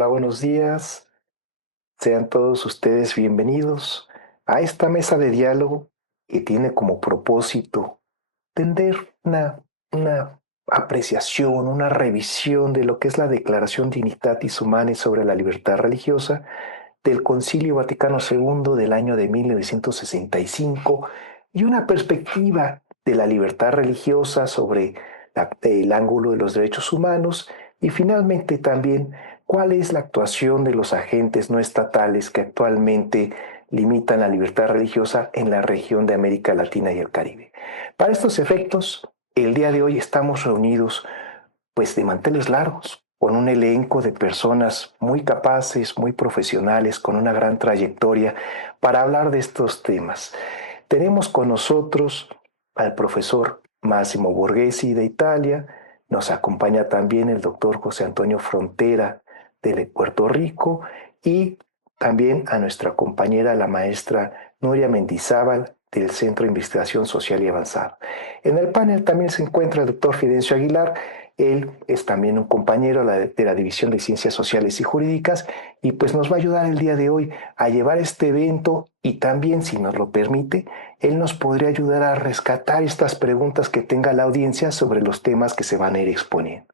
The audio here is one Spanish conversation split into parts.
Hola, buenos días. Sean todos ustedes bienvenidos a esta mesa de diálogo que tiene como propósito tender una apreciación, una revisión de lo que es la Declaración Dignitatis Humanae sobre la libertad religiosa del Concilio Vaticano II del año de 1965 y una perspectiva de la libertad religiosa sobre el ángulo de los derechos humanos y finalmente también cuál es la actuación de los agentes no estatales que actualmente limitan la libertad religiosa en la región de América Latina y el Caribe. Para estos efectos, el día de hoy estamos reunidos pues de manteles largos, con un elenco de personas muy capaces, muy profesionales, con una gran trayectoria para hablar de estos temas. Tenemos con nosotros al profesor Massimo Borghesi de Italia, nos acompaña también el doctor José Antonio Frontera de Puerto Rico y también a nuestra compañera, la maestra Nuria Mendizábal del Centro de Investigación Social y Avanzada. En el panel también se encuentra el doctor Fidencio Aguilar. Él es también un compañero de la División de Ciencias Sociales y Jurídicas y pues nos va a ayudar el día de hoy a llevar este evento y también, si nos lo permite, él nos podría ayudar a rescatar estas preguntas que tenga la audiencia sobre los temas que se van a ir exponiendo.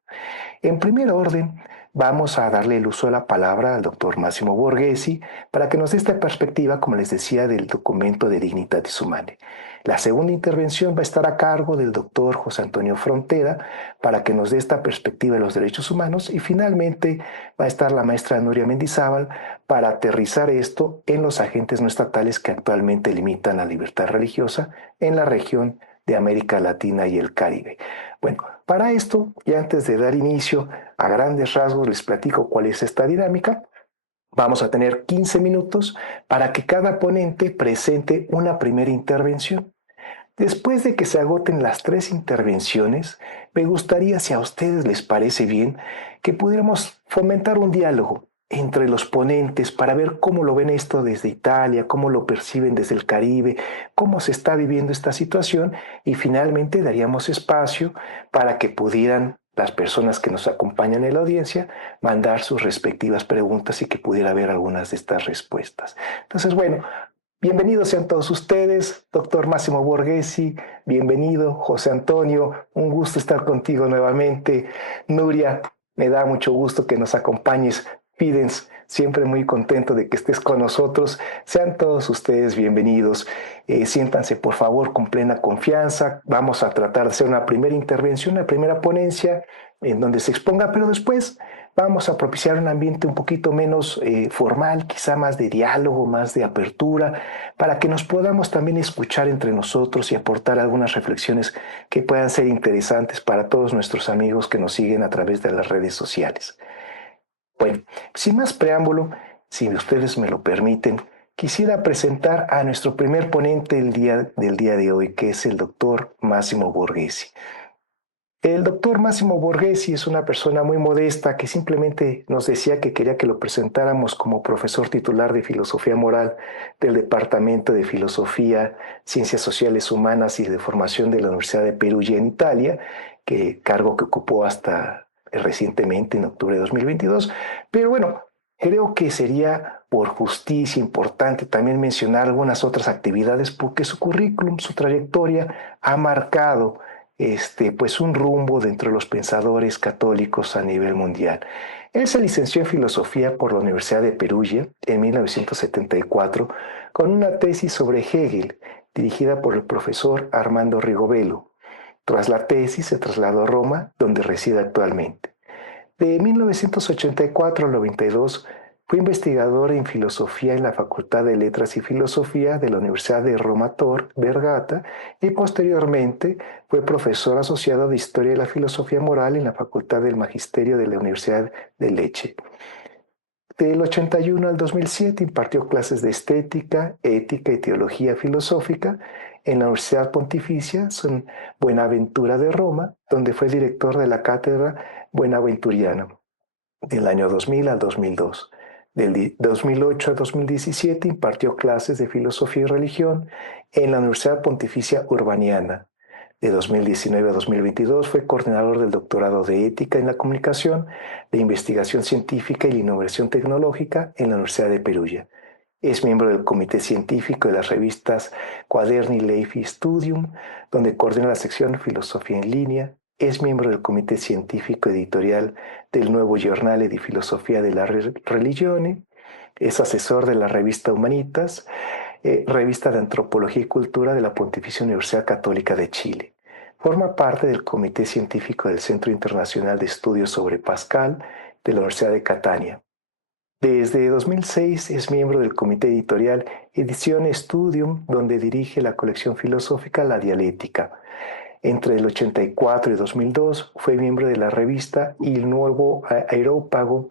En primer orden, vamos a darle el uso de la palabra al doctor Massimo Borghesi para que nos dé esta perspectiva, como les decía, del documento de Dignitatis Humanae. La segunda intervención va a estar a cargo del doctor José Antonio Frontera para que nos dé esta perspectiva de los derechos humanos y finalmente va a estar la maestra Nuria Mendizábal para aterrizar esto en los agentes no estatales que actualmente limitan la libertad religiosa en la región de América Latina y el Caribe. Bueno, para esto, y antes de dar inicio, a grandes rasgos les platico cuál es esta dinámica. Vamos a tener 15 minutos para que cada ponente presente una primera intervención. Después de que se agoten las tres intervenciones, me gustaría, si a ustedes les parece bien, que pudiéramos fomentar un diálogo entre los ponentes para ver cómo lo ven esto desde Italia, cómo lo perciben desde el Caribe, cómo se está viviendo esta situación y finalmente daríamos espacio para que pudieran las personas que nos acompañan en la audiencia mandar sus respectivas preguntas y que pudiera haber algunas de estas respuestas. Entonces, bueno, bienvenidos sean todos ustedes, doctor Massimo Borghesi, bienvenido, José Antonio, un gusto estar contigo nuevamente. Nuria, me da mucho gusto que nos acompañes. Fidens, siempre muy contento de que estés con nosotros. Sean todos ustedes bienvenidos. Siéntanse por favor con plena confianza. Vamos a tratar de hacer una primera intervención, una primera ponencia en donde se exponga, pero después vamos a propiciar un ambiente un poquito menos formal, quizá más de diálogo, más de apertura, para que nos podamos también escuchar entre nosotros y aportar algunas reflexiones que puedan ser interesantes para todos nuestros amigos que nos siguen a través de las redes sociales. Bueno, sin más preámbulo, si ustedes me lo permiten, quisiera presentar a nuestro primer ponente del día de hoy, que es el doctor Massimo Borghesi. El doctor Massimo Borghesi es una persona muy modesta que simplemente nos decía que quería que lo presentáramos como profesor titular de Filosofía Moral del Departamento de Filosofía, Ciencias Sociales Humanas y de Formación de la Universidad de Perugia en Italia, cargo que ocupó hasta recientemente en octubre de 2022. Pero bueno, creo que sería por justicia importante también mencionar algunas otras actividades porque su currículum, su trayectoria ha marcado pues un rumbo dentro de los pensadores católicos a nivel mundial. Él se licenció en filosofía por la Universidad de Perugia en 1974 con una tesis sobre Hegel dirigida por el profesor Armando Rigovello. Tras la tesis se trasladó a Roma, donde reside actualmente. De 1984 al 92 fue investigador en filosofía en la Facultad de Letras y Filosofía de la Universidad de Roma Tor Vergata y posteriormente fue profesor asociado de Historia de la Filosofía Moral en la Facultad del Magisterio de la Universidad de Lecce. Del 81 al 2007 impartió clases de estética, ética y teología filosófica en la Universidad Pontificia San Buenaventura de Roma, donde fue director de la cátedra Buenaventuriana del año 2000 al 2002. Del 2008 a 2017 impartió clases de filosofía y religión en la Universidad Pontificia Urbaniana. De 2019 a 2022 fue coordinador del doctorado de Ética en la Comunicación, de Investigación Científica y la Innovación Tecnológica en la Universidad de Perugia. Es miembro del comité científico de las revistas Quaderni Leifi Studium, donde coordina la sección Filosofía en línea. Es miembro del comité científico editorial del Nuevo Giornale di Filosofia della Religione. Es asesor de la revista Humanitas, revista de Antropología y Cultura de la Pontificia Universidad Católica de Chile. Forma parte del comité científico del Centro Internacional de Estudios sobre Pascal de la Universidad de Catania. Desde 2006 es miembro del comité editorial Edizione Studium, donde dirige la colección filosófica La Dialéctica. Entre el 84 y 2002 fue miembro de la revista Il Nuovo Areópago.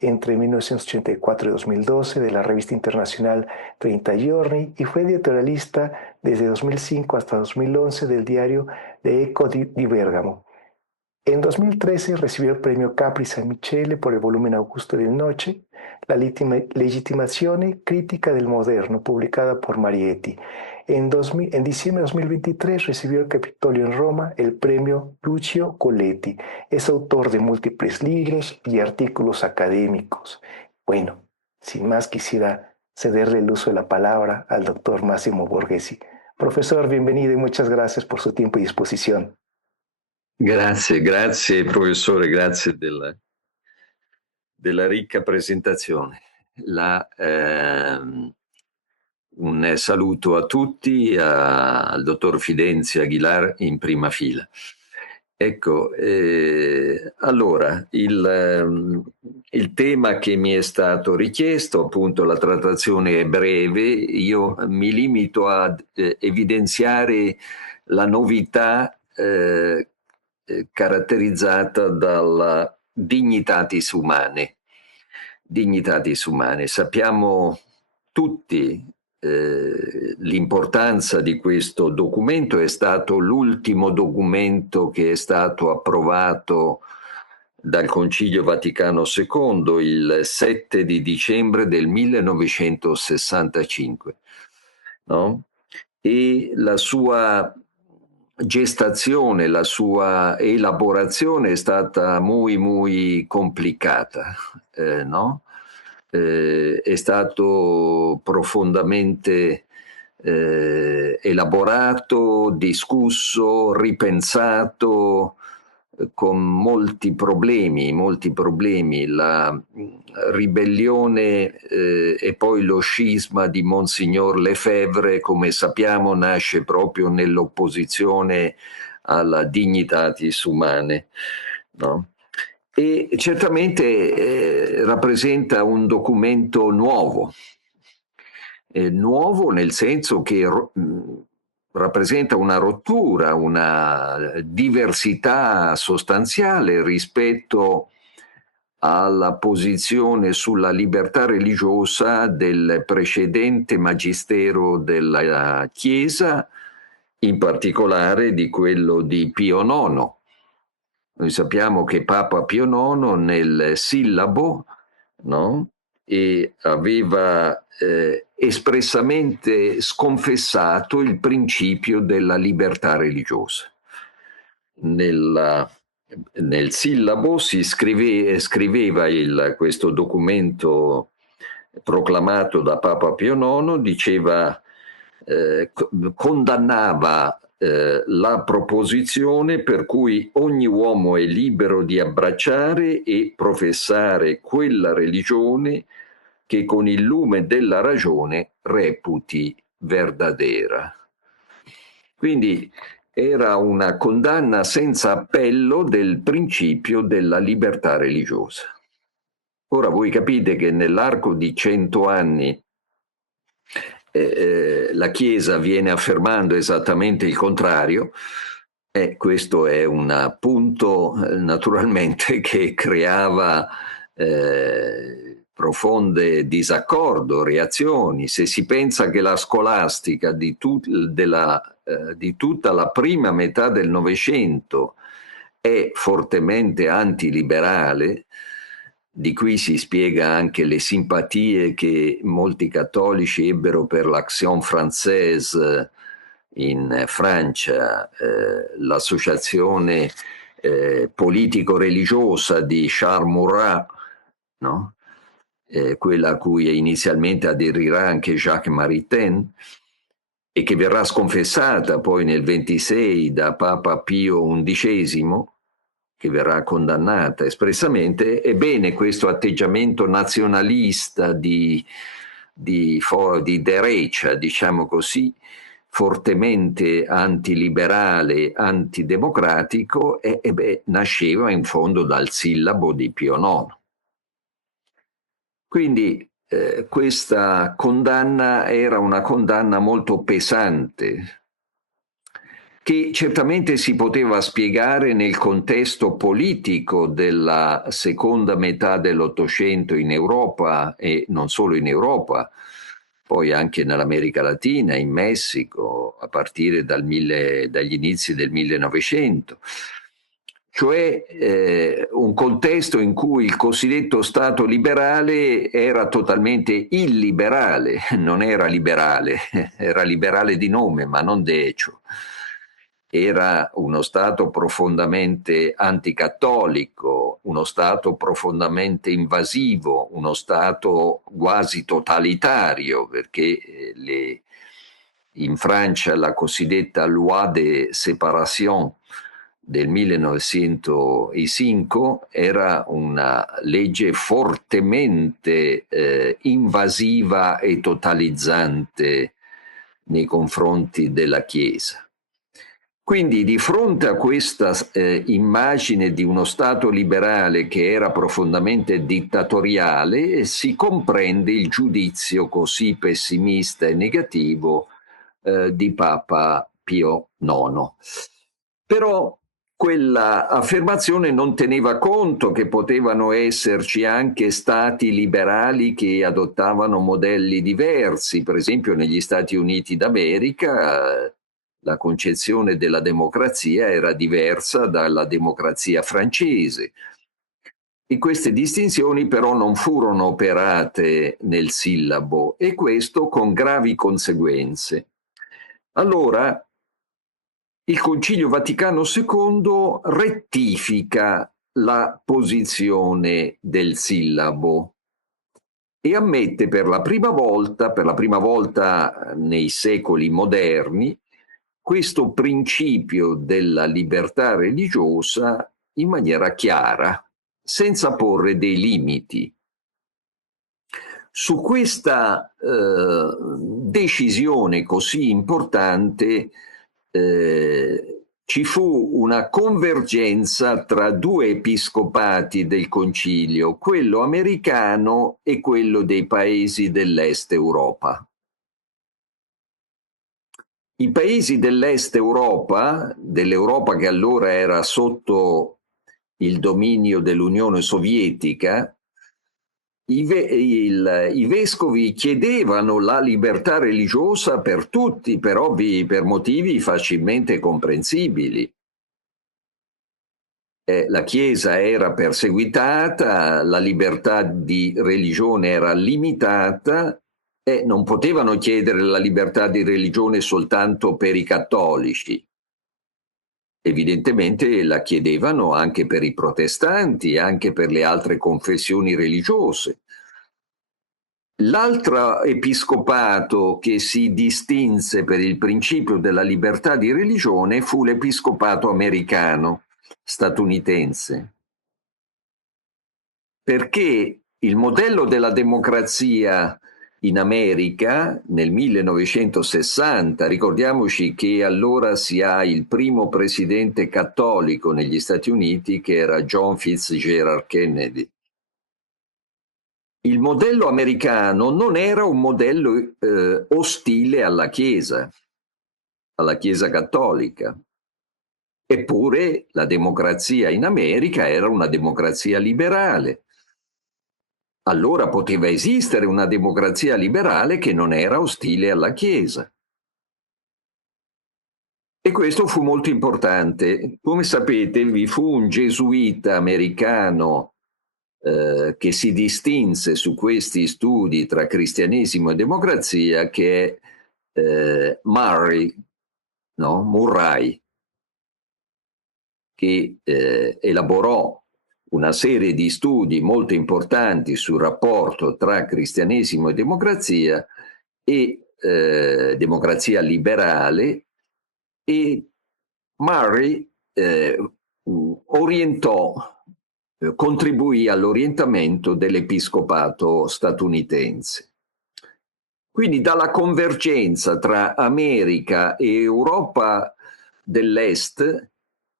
Entre 1984 y 2012 de la revista internacional 30 Giorni y fue editorialista desde 2005 hasta 2011 del diario De Eco di Bergamo. En 2013 recibió el premio Capri San Michele por el volumen Augusto del Noche, la legitimazione critica del moderno, publicada por Marietti. En diciembre de 2023 recibió el Capitolio en Roma el premio Lucio Coletti. Es autor de múltiples libros y artículos académicos. Bueno, sin más quisiera cederle el uso de la palabra al doctor Massimo Borghesi. Profesor, bienvenido y muchas gracias por su tiempo y disposición. Grazie professore, grazie della ricca presentazione. Un saluto a tutti, al dottor Fidenzi Aguilar in prima fila. Ecco, allora, il tema che mi è stato richiesto, appunto la trattazione è breve, io mi limito a evidenziare la novità caratterizzata dalla dignitatis humanae. Dignitatis humanae. Sappiamo tutti l'importanza di questo documento. È stato l'ultimo documento che è stato approvato dal Concilio Vaticano II il 7 di dicembre del 1965, no? E la sua gestazione, la sua elaborazione è stata muy complicata, no? È stato profondamente elaborato, discusso, ripensato, con molti problemi, la ribellione e poi lo scisma di Monsignor Lefebvre, come sappiamo, nasce proprio nell'opposizione alla dignitatis humanae, no? E certamente rappresenta un documento nuovo nel senso che rappresenta una rottura, una diversità sostanziale rispetto alla posizione sulla libertà religiosa del precedente magistero della Chiesa, in particolare di quello di Pio IX. Noi sappiamo che Papa Pio IX nel Sillabo, no? E aveva espressamente sconfessato il principio della libertà religiosa. Nel Sillabo si scriveva questo documento proclamato da Papa Pio IX, diceva, condannava la proposizione per cui ogni uomo è libero di abbracciare e professare quella religione che con il lume della ragione reputi verdadera. Quindi era una condanna senza appello del principio della libertà religiosa. Ora voi capite che nell'arco di 100 anni la Chiesa viene affermando esattamente il contrario, e questo è un punto naturalmente che creava profonde disaccordo, reazioni. Se si pensa che la scolastica di tutta la prima metà del Novecento è fortemente antiliberale, di cui si spiega anche le simpatie che molti cattolici ebbero per l'Action Française in Francia l'associazione politico-religiosa di Charles Maurras, no? Quella a cui inizialmente aderirà anche Jacques Maritain, e che verrà sconfessata poi nel 26 da Papa Pio XI, che verrà condannata espressamente. Ebbene, questo atteggiamento nazionalista di derecha, diciamo così, fortemente antiliberale, antidemocratico, nasceva in fondo dal sillabo di Pio IX. Quindi questa condanna era una condanna molto pesante, che certamente si poteva spiegare nel contesto politico della seconda metà dell'Ottocento in Europa, e non solo in Europa, poi anche nell'America Latina, in Messico, a partire dagli inizi del 1900. Cioè un contesto in cui il cosiddetto Stato liberale era totalmente illiberale, non era liberale, era liberale di nome ma non decio. Era uno Stato profondamente anticattolico, uno Stato profondamente invasivo, uno Stato quasi totalitario, perché in Francia la cosiddetta Loi de Séparation del 1905 era una legge fortemente invasiva e totalizzante nei confronti della Chiesa. Quindi di fronte a questa immagine di uno Stato liberale che era profondamente dittatoriale, si comprende il giudizio così pessimista e negativo di Papa Pio IX. Però quella affermazione non teneva conto che potevano esserci anche stati liberali che adottavano modelli diversi. Per esempio negli Stati Uniti d'America la concezione della democrazia era diversa dalla democrazia francese. E queste distinzioni però non furono operate nel sillabo, e questo con gravi conseguenze. Allora, il Concilio Vaticano II rettifica la posizione del sillabo e ammette per la prima volta nei secoli moderni, questo principio della libertà religiosa in maniera chiara, senza porre dei limiti. Su questa decisione così importante ci fu una convergenza tra due episcopati del concilio, quello americano e quello dei paesi dell'Est Europa. I paesi dell'Est Europa, dell'Europa che allora era sotto il dominio dell'Unione Sovietica, i vescovi chiedevano la libertà religiosa per tutti, per motivi facilmente comprensibili. La Chiesa era perseguitata, la libertà di religione era limitata, e non potevano chiedere la libertà di religione soltanto per i cattolici. Evidentemente la chiedevano anche per i protestanti, anche per le altre confessioni religiose. L'altro episcopato che si distinse per il principio della libertà di religione fu l'episcopato americano, statunitense, perché il modello della democrazia in America nel 1960, ricordiamoci che allora si ha il primo presidente cattolico negli Stati Uniti, che era John Fitzgerald Kennedy. Il modello americano non era un modello ostile alla Chiesa cattolica. Eppure la democrazia in America era una democrazia liberale. Allora poteva esistere una democrazia liberale che non era ostile alla Chiesa. E questo fu molto importante. Come sapete, vi fu un gesuita americano che si distinse su questi studi tra cristianesimo e democrazia, che è Murray, no? Murray, che elaborò una serie di studi molto importanti sul rapporto tra cristianesimo e democrazia liberale, e Murray contribuì all'orientamento dell'episcopato statunitense. Quindi dalla convergenza tra America e Europa dell'Est,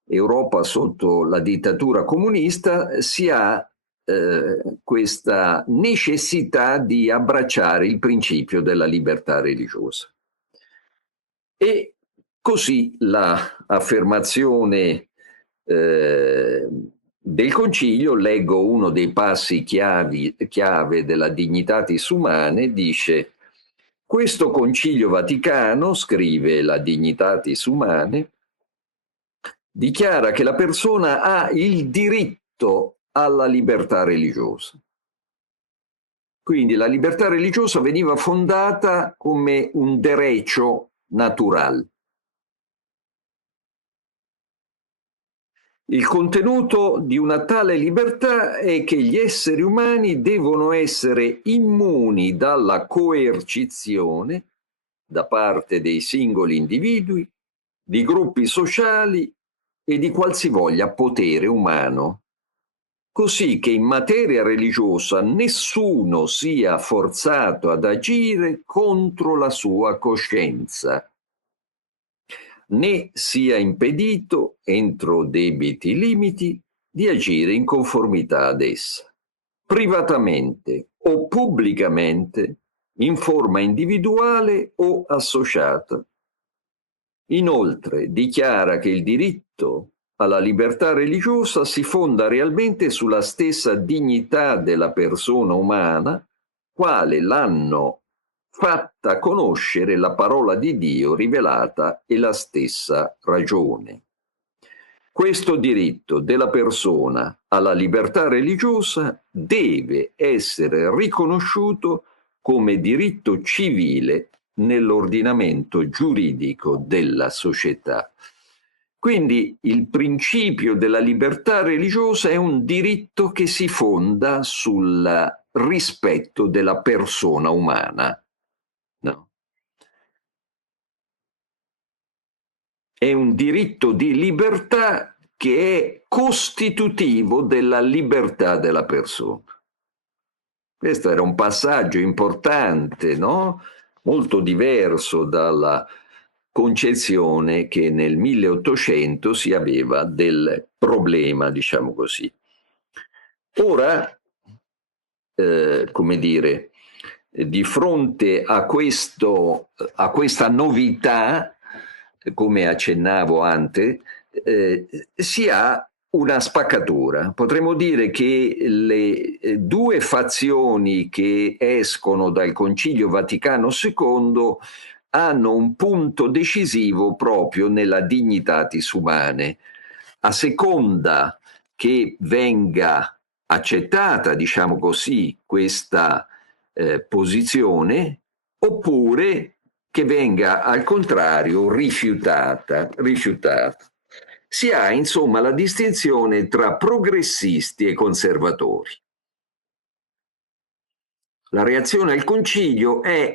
Europa sotto la dittatura comunista, si ha questa necessità di abbracciare il principio della libertà religiosa. E così l'affermazione del Concilio, leggo uno dei passi chiave della Dignitatis Humanae, dice: questo Concilio Vaticano, scrive la Dignitatis Humanae, dichiara che la persona ha il diritto alla libertà religiosa. Quindi la libertà religiosa veniva fondata come un derecho natural. Il contenuto di una tale libertà è che gli esseri umani devono essere immuni dalla coercizione da parte dei singoli individui, di gruppi sociali e di qualsivoglia potere umano, così che in materia religiosa nessuno sia forzato ad agire contro la sua coscienza, né sia impedito, entro debiti limiti, di agire in conformità ad essa, privatamente o pubblicamente, in forma individuale o associata. Inoltre dichiara che il diritto alla libertà religiosa si fonda realmente sulla stessa dignità della persona umana, quale l'hanno fatta conoscere la parola di Dio rivelata e la stessa ragione. Questo diritto della persona alla libertà religiosa deve essere riconosciuto come diritto civile nell'ordinamento giuridico della società. Quindi il principio della libertà religiosa è un diritto che si fonda sul rispetto della persona umana. No? È un diritto di libertà che è costitutivo della libertà della persona. Questo era un passaggio importante, no? Molto diverso dalla concezione che nel 1800 si aveva del problema, diciamo così. Ora, come dire, di fronte a questa novità, come accennavo antes, si ha una spaccatura. Potremmo dire che le due fazioni che escono dal Concilio Vaticano II hanno un punto decisivo proprio nella Dignitatis Humanae. A seconda che venga accettata, diciamo così, questa posizione, oppure che venga al contrario rifiutata. Si ha insomma la distinzione tra progressisti e conservatori. La reazione al Concilio è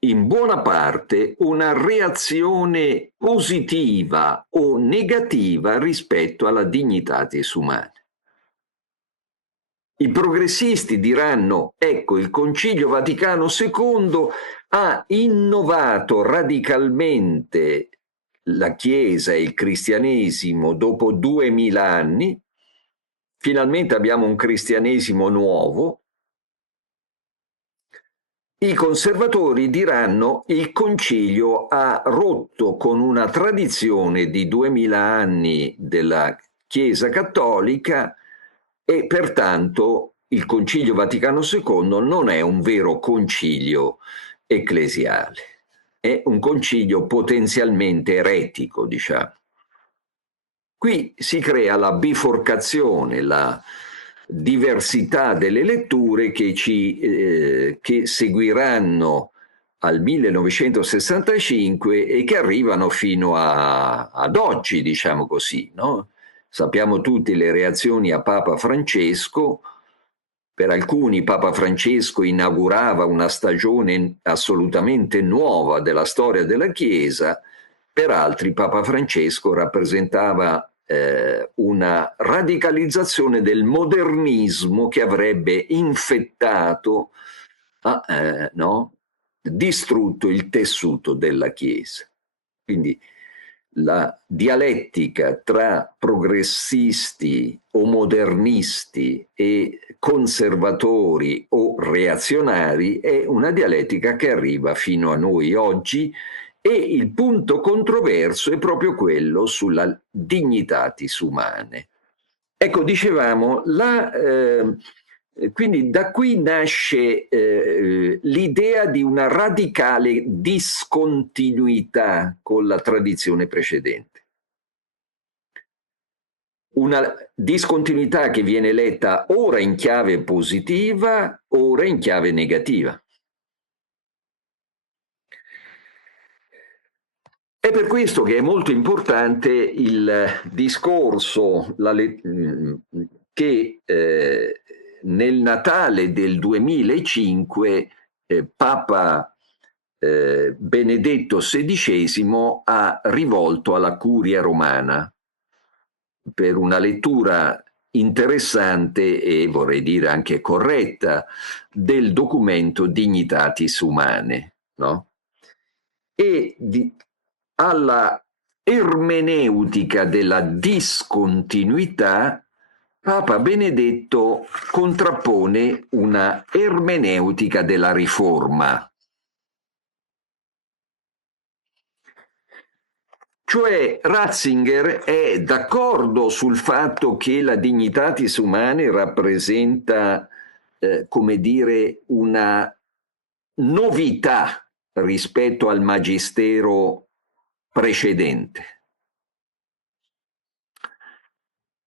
in buona parte una reazione positiva o negativa rispetto alla Dignitatis Humanae. I progressisti diranno: ecco, il Concilio Vaticano II ha innovato radicalmente la Chiesa e il cristianesimo dopo 2000 anni, finalmente abbiamo un cristianesimo nuovo. I conservatori diranno: il Concilio ha rotto con una tradizione di 2000 anni della Chiesa cattolica e pertanto il Concilio Vaticano II non è un vero concilio ecclesiale, è un concilio potenzialmente eretico, diciamo. Qui si crea la biforcazione, la diversità delle letture che seguiranno al 1965 e che arrivano fino ad oggi, diciamo così, no? Sappiamo tutti le reazioni a Papa Francesco. Per alcuni Papa Francesco inaugurava una stagione assolutamente nuova della storia della Chiesa, per altri Papa Francesco rappresentava una radicalizzazione del modernismo che avrebbe infettato, no? Distrutto il tessuto della Chiesa. Quindi la dialettica tra progressisti o modernisti e conservatori o reazionari è una dialettica che arriva fino a noi oggi, e il punto controverso è proprio quello sulla dignitatis umane. Ecco, dicevamo, quindi da qui nasce l'idea di una radicale discontinuità con la tradizione precedente. Una discontinuità che viene letta ora in chiave positiva, ora in chiave negativa. È per questo che è molto importante il discorso che nel Natale del 2005 Papa Benedetto XVI ha rivolto alla Curia Romana per una lettura interessante e vorrei dire anche corretta del documento Dignitatis Humanae, no? E alla ermeneutica della discontinuità Papa Benedetto contrappone una ermeneutica della riforma. Cioè Ratzinger è d'accordo sul fatto che la Dignitatis Humanae rappresenta, come dire, una novità rispetto al magistero precedente.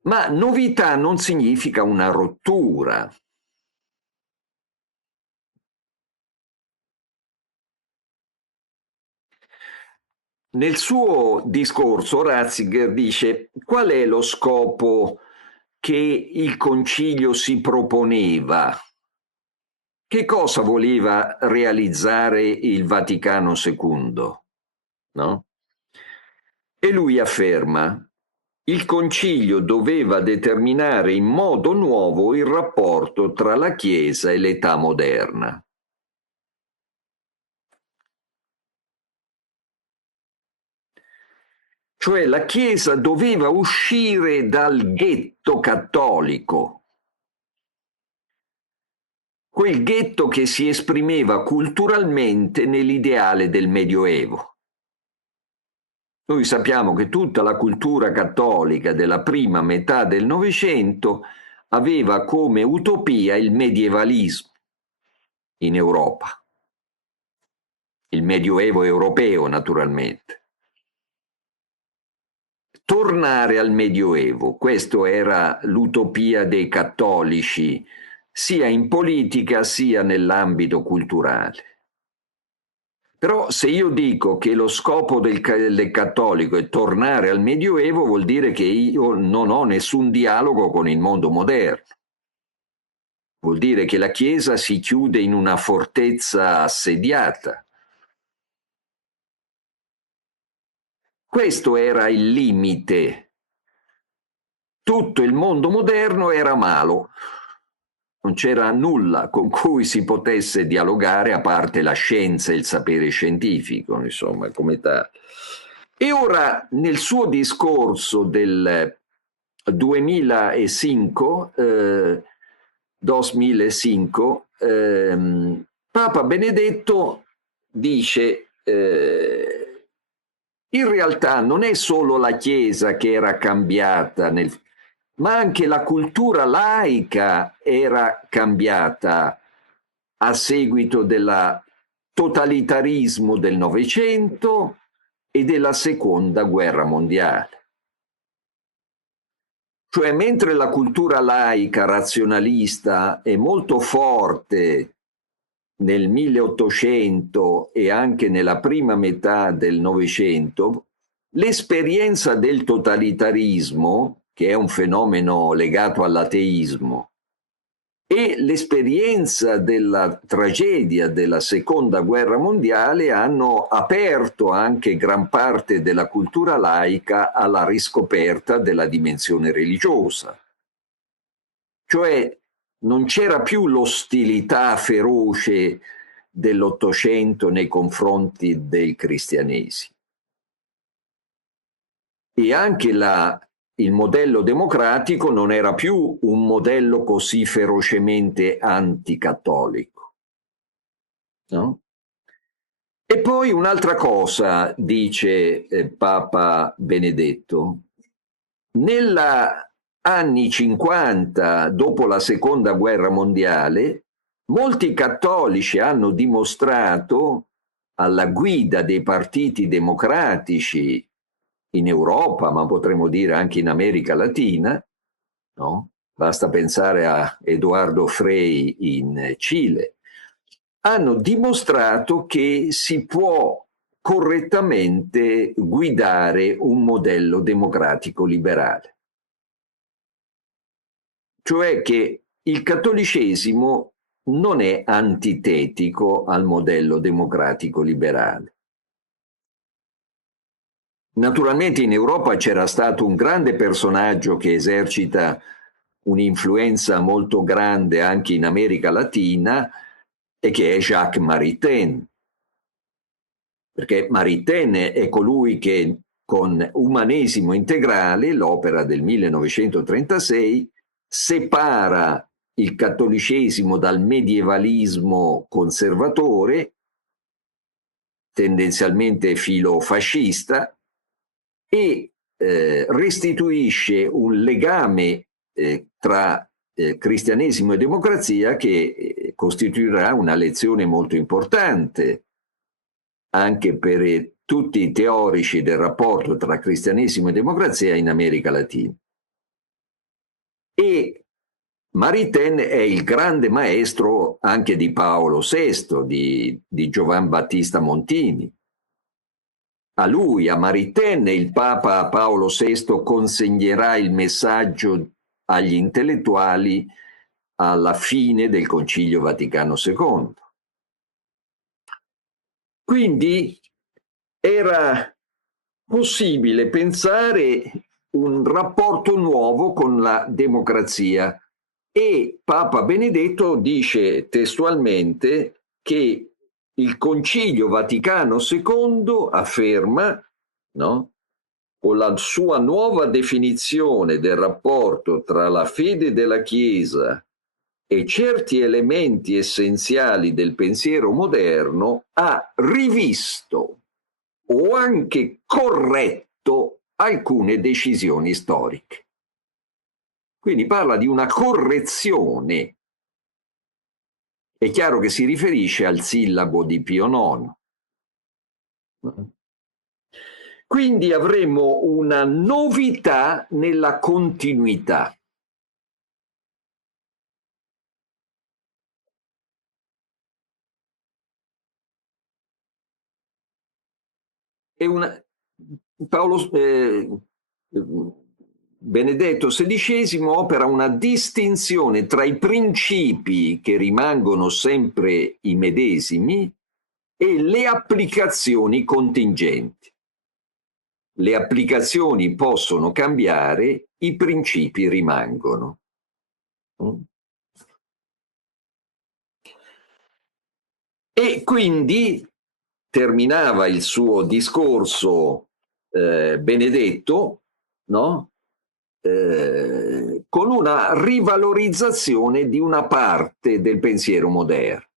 Ma novità non significa una rottura. Nel suo discorso Ratzinger dice: qual è lo scopo che il concilio si proponeva? Che cosa voleva realizzare il Vaticano II? No? E lui afferma: il concilio doveva determinare in modo nuovo il rapporto tra la Chiesa e l'età moderna. Cioè la Chiesa doveva uscire dal ghetto cattolico, quel ghetto che si esprimeva culturalmente nell'ideale del Medioevo. Noi sappiamo che tutta la cultura cattolica della prima metà del Novecento aveva come utopia il medievalismo in Europa, il Medioevo europeo naturalmente. Tornare al Medioevo, questo era l'utopia dei cattolici, sia in politica sia nell'ambito culturale. Però se io dico che lo scopo del cattolico è tornare al Medioevo, vuol dire che io non ho nessun dialogo con il mondo moderno. Vuol dire che la Chiesa si chiude in una fortezza assediata. Questo era il limite. Tutto il mondo moderno era malo. Non c'era nulla con cui si potesse dialogare a parte la scienza e il sapere scientifico, insomma, come tale. E ora, nel suo discorso del 2005, Papa Benedetto dice: in realtà non è solo la Chiesa che era cambiata, ma anche la cultura laica era cambiata a seguito del totalitarismo del Novecento e della Seconda Guerra Mondiale. Cioè, mentre la cultura laica razionalista è molto forte nel 1800 e anche nella prima metà del Novecento, l'esperienza del totalitarismo, che è un fenomeno legato all'ateismo, e l'esperienza della tragedia della Seconda Guerra Mondiale hanno aperto anche gran parte della cultura laica alla riscoperta della dimensione religiosa. Cioè non c'era più l'ostilità feroce dell'Ottocento nei confronti del cristianesimo. E anche il modello democratico non era più un modello così ferocemente anticattolico. No? E poi un'altra cosa, dice Papa Benedetto, negli anni 50, dopo la Seconda Guerra Mondiale, molti cattolici hanno dimostrato alla guida dei partiti democratici in Europa, ma potremmo dire anche in America Latina, no? Basta pensare a Eduardo Frei in Cile, hanno dimostrato che si può correttamente guidare un modello democratico liberale. Cioè che il cattolicesimo non è antitetico al modello democratico liberale. Naturalmente in Europa c'era stato un grande personaggio che esercita un'influenza molto grande anche in America Latina e che è Jacques Maritain. Perché Maritain è colui che con Umanesimo integrale, l'opera del 1936, separa il cattolicesimo dal medievalismo conservatore, tendenzialmente filofascista, e restituisce un legame tra cristianesimo e democrazia che costituirà una lezione molto importante anche per tutti i teorici del rapporto tra cristianesimo e democrazia in America Latina. E Maritain è il grande maestro anche di Paolo VI, di Giovan Battista Montini. A lui, a Maritain, il Papa Paolo VI consegnerà il messaggio agli intellettuali alla fine del Concilio Vaticano II. Quindi era possibile pensare un rapporto nuovo con la democrazia e Papa Benedetto dice testualmente che il Concilio Vaticano II afferma, no, con la sua nuova definizione del rapporto tra la fede della Chiesa e certi elementi essenziali del pensiero moderno, ha rivisto o anche corretto alcune decisioni storiche. Quindi parla di una correzione. È chiaro che si riferisce al sillabo di Pio IX. Quindi avremo una novità nella continuità. Paolo Benedetto XVI opera una distinzione tra i principi che rimangono sempre i medesimi e le applicazioni contingenti. Le applicazioni possono cambiare, i principi rimangono. E quindi terminava il suo discorso Benedetto, no? Con una rivalorizzazione di una parte del pensiero moderno.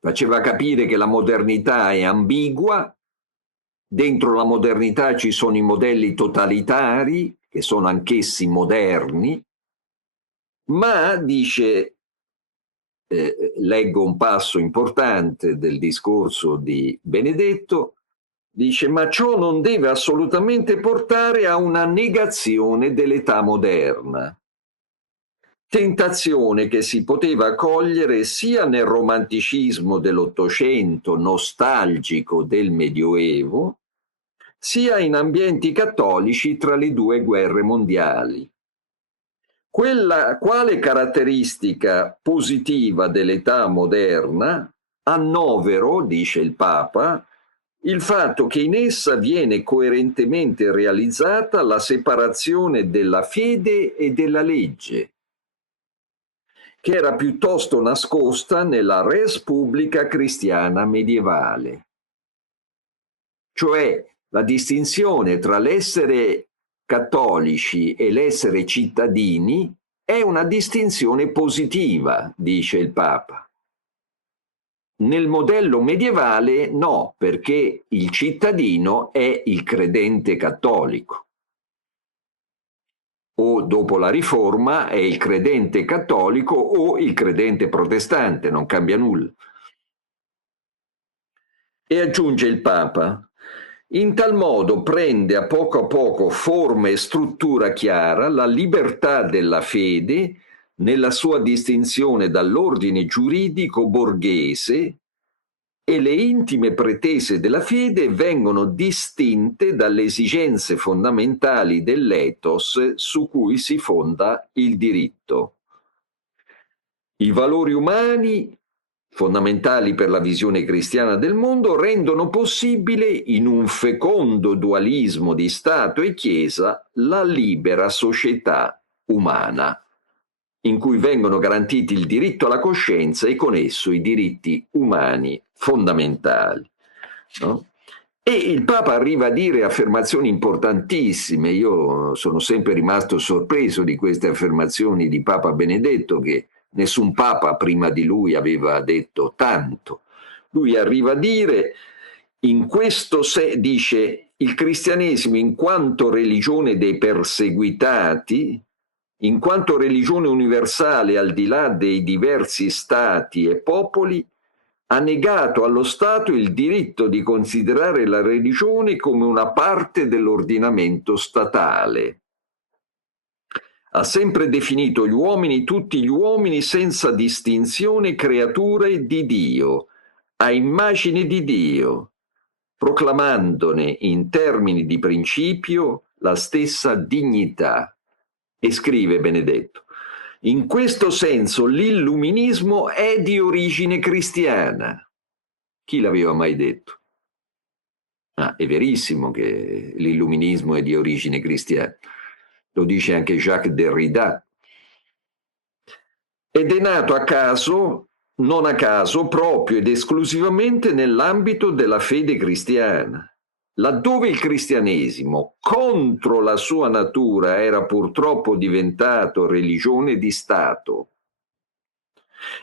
Faceva capire che la modernità è ambigua, dentro la modernità ci sono i modelli totalitari, che sono anch'essi moderni, ma dice, leggo un passo importante del discorso di Benedetto, dice: ma ciò non deve assolutamente portare a una negazione dell'età moderna. tentazione che si poteva cogliere sia nel romanticismo dell'Ottocento nostalgico del Medioevo, sia in ambienti cattolici tra le due guerre mondiali. Quale caratteristica positiva dell'età moderna annovero, dice il Papa, il fatto che in essa viene coerentemente realizzata la separazione della fede e della legge, che era piuttosto nascosta nella res publica cristiana medievale. Cioè la distinzione tra l'essere cattolici e l'essere cittadini è una distinzione positiva, dice il Papa. Nel modello medievale no, perché il cittadino è il credente cattolico. O dopo la Riforma è il credente cattolico o il credente protestante, non cambia nulla. E aggiunge il Papa, in tal modo prende a poco forma e struttura chiara la libertà della fede nella sua distinzione dall'ordine giuridico borghese e le intime pretese della fede vengono distinte dalle esigenze fondamentali dell'ethos su cui si fonda il diritto. I valori umani, fondamentali per la visione cristiana del mondo, rendono possibile, in un fecondo dualismo di Stato e Chiesa, la libera società umana, in cui vengono garantiti il diritto alla coscienza e con esso i diritti umani fondamentali. No? E il Papa arriva a dire affermazioni importantissime. Io sono sempre rimasto sorpreso di queste affermazioni di Papa Benedetto, che nessun Papa prima di lui aveva detto tanto. Lui arriva a dire, dice, il cristianesimo in quanto religione dei perseguitati, in quanto religione universale al di là dei diversi stati e popoli, ha negato allo Stato il diritto di considerare la religione come una parte dell'ordinamento statale. Ha sempre definito gli uomini, tutti gli uomini, senza distinzione, creature di Dio, a immagine di Dio, proclamandone in termini di principio la stessa dignità. E scrive Benedetto, in questo senso l'illuminismo è di origine cristiana. Chi l'aveva mai detto? È verissimo che l'illuminismo è di origine cristiana. Lo dice anche Jacques Derrida. Ed è nato a caso, non a caso, proprio ed esclusivamente nell'ambito della fede cristiana, laddove il cristianesimo, contro la sua natura, era purtroppo diventato religione di Stato.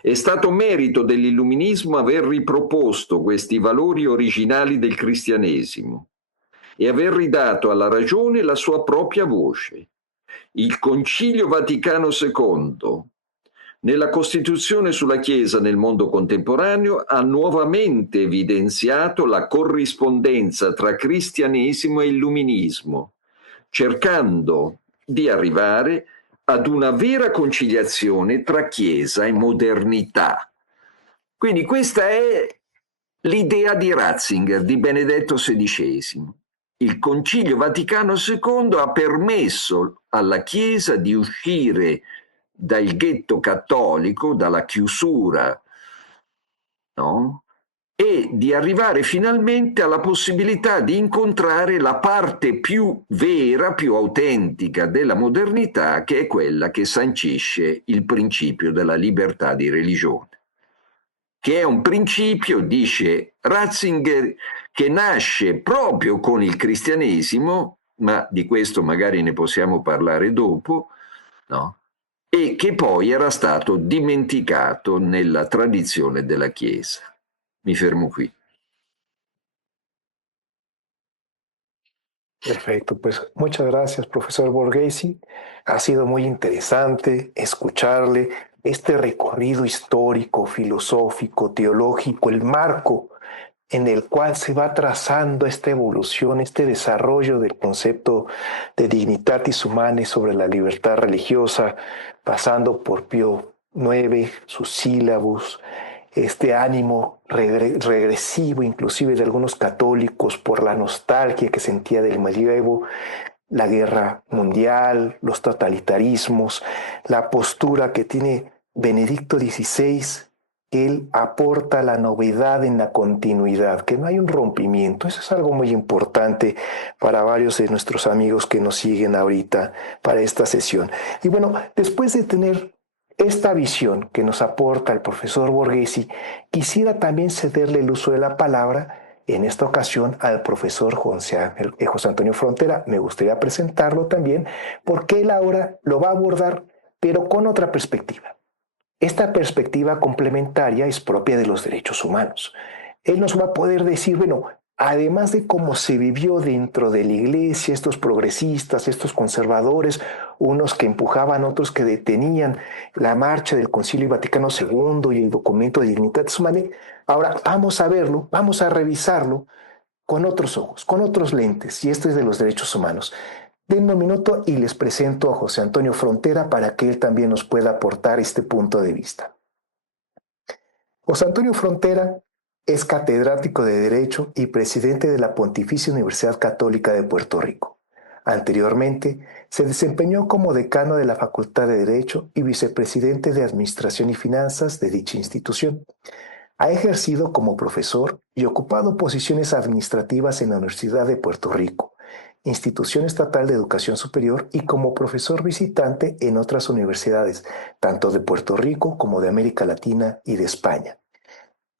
È stato merito dell'illuminismo aver riproposto questi valori originali del cristianesimo e aver ridato alla ragione la sua propria voce. Il Concilio Vaticano II, nella Costituzione sulla Chiesa nel mondo contemporaneo, ha nuovamente evidenziato la corrispondenza tra cristianesimo e illuminismo, cercando di arrivare ad una vera conciliazione tra Chiesa e modernità. Quindi questa è l'idea di Ratzinger, di Benedetto XVI. Il Concilio Vaticano II ha permesso alla Chiesa di uscire dal ghetto cattolico, dalla chiusura, no? E di arrivare finalmente alla possibilità di incontrare la parte più vera, più autentica della modernità, che è quella che sancisce il principio della libertà di religione, che è un principio, dice Ratzinger, che nasce proprio con il cristianesimo, ma di questo magari ne possiamo parlare dopo, no? E che poi era stato dimenticato nella tradizione della Chiesa. Mi fermo qui. Perfecto, pues muchas gracias, profesor Borghesi. Ha sido muy interesante escucharle este recorrido histórico, filosófico, teológico, el marco en el cual se va trazando esta evolución, este desarrollo del concepto de dignitatis humanae sobre la libertad religiosa, pasando por Pío IX, sus sílabus, este ánimo regresivo inclusive de algunos católicos por la nostalgia que sentía del medievo, la guerra mundial, los totalitarismos, la postura que tiene Benedicto XVI, que él aporta la novedad en la continuidad, que no hay un rompimiento. Eso es algo muy importante para varios de nuestros amigos que nos siguen ahorita para esta sesión. Y bueno, después de tener esta visión que nos aporta el profesor Borghesi, quisiera también cederle el uso de la palabra en esta ocasión al profesor José Antonio Frontera. Me gustaría presentarlo también porque él ahora lo va a abordar, pero con otra perspectiva. Esta perspectiva complementaria es propia de los derechos humanos. Él nos va a poder decir, bueno, además de cómo se vivió dentro de la iglesia, estos progresistas, estos conservadores, unos que empujaban, otros que detenían la marcha del Concilio Vaticano II y el documento de Dignitatis Humanae, ahora vamos a verlo, vamos a revisarlo con otros ojos, con otros lentes, y esto es de los derechos humanos. Denme un minuto y les presento a José Antonio Frontera para que él también nos pueda aportar este punto de vista. José Antonio Frontera es catedrático de Derecho y presidente de la Pontificia Universidad Católica de Puerto Rico. Anteriormente, se desempeñó como decano de la Facultad de Derecho y vicepresidente de Administración y Finanzas de dicha institución. Ha ejercido como profesor y ocupado posiciones administrativas en la Universidad de Puerto Rico, Institución Estatal de Educación Superior, y como profesor visitante en otras universidades, tanto de Puerto Rico como de América Latina y de España.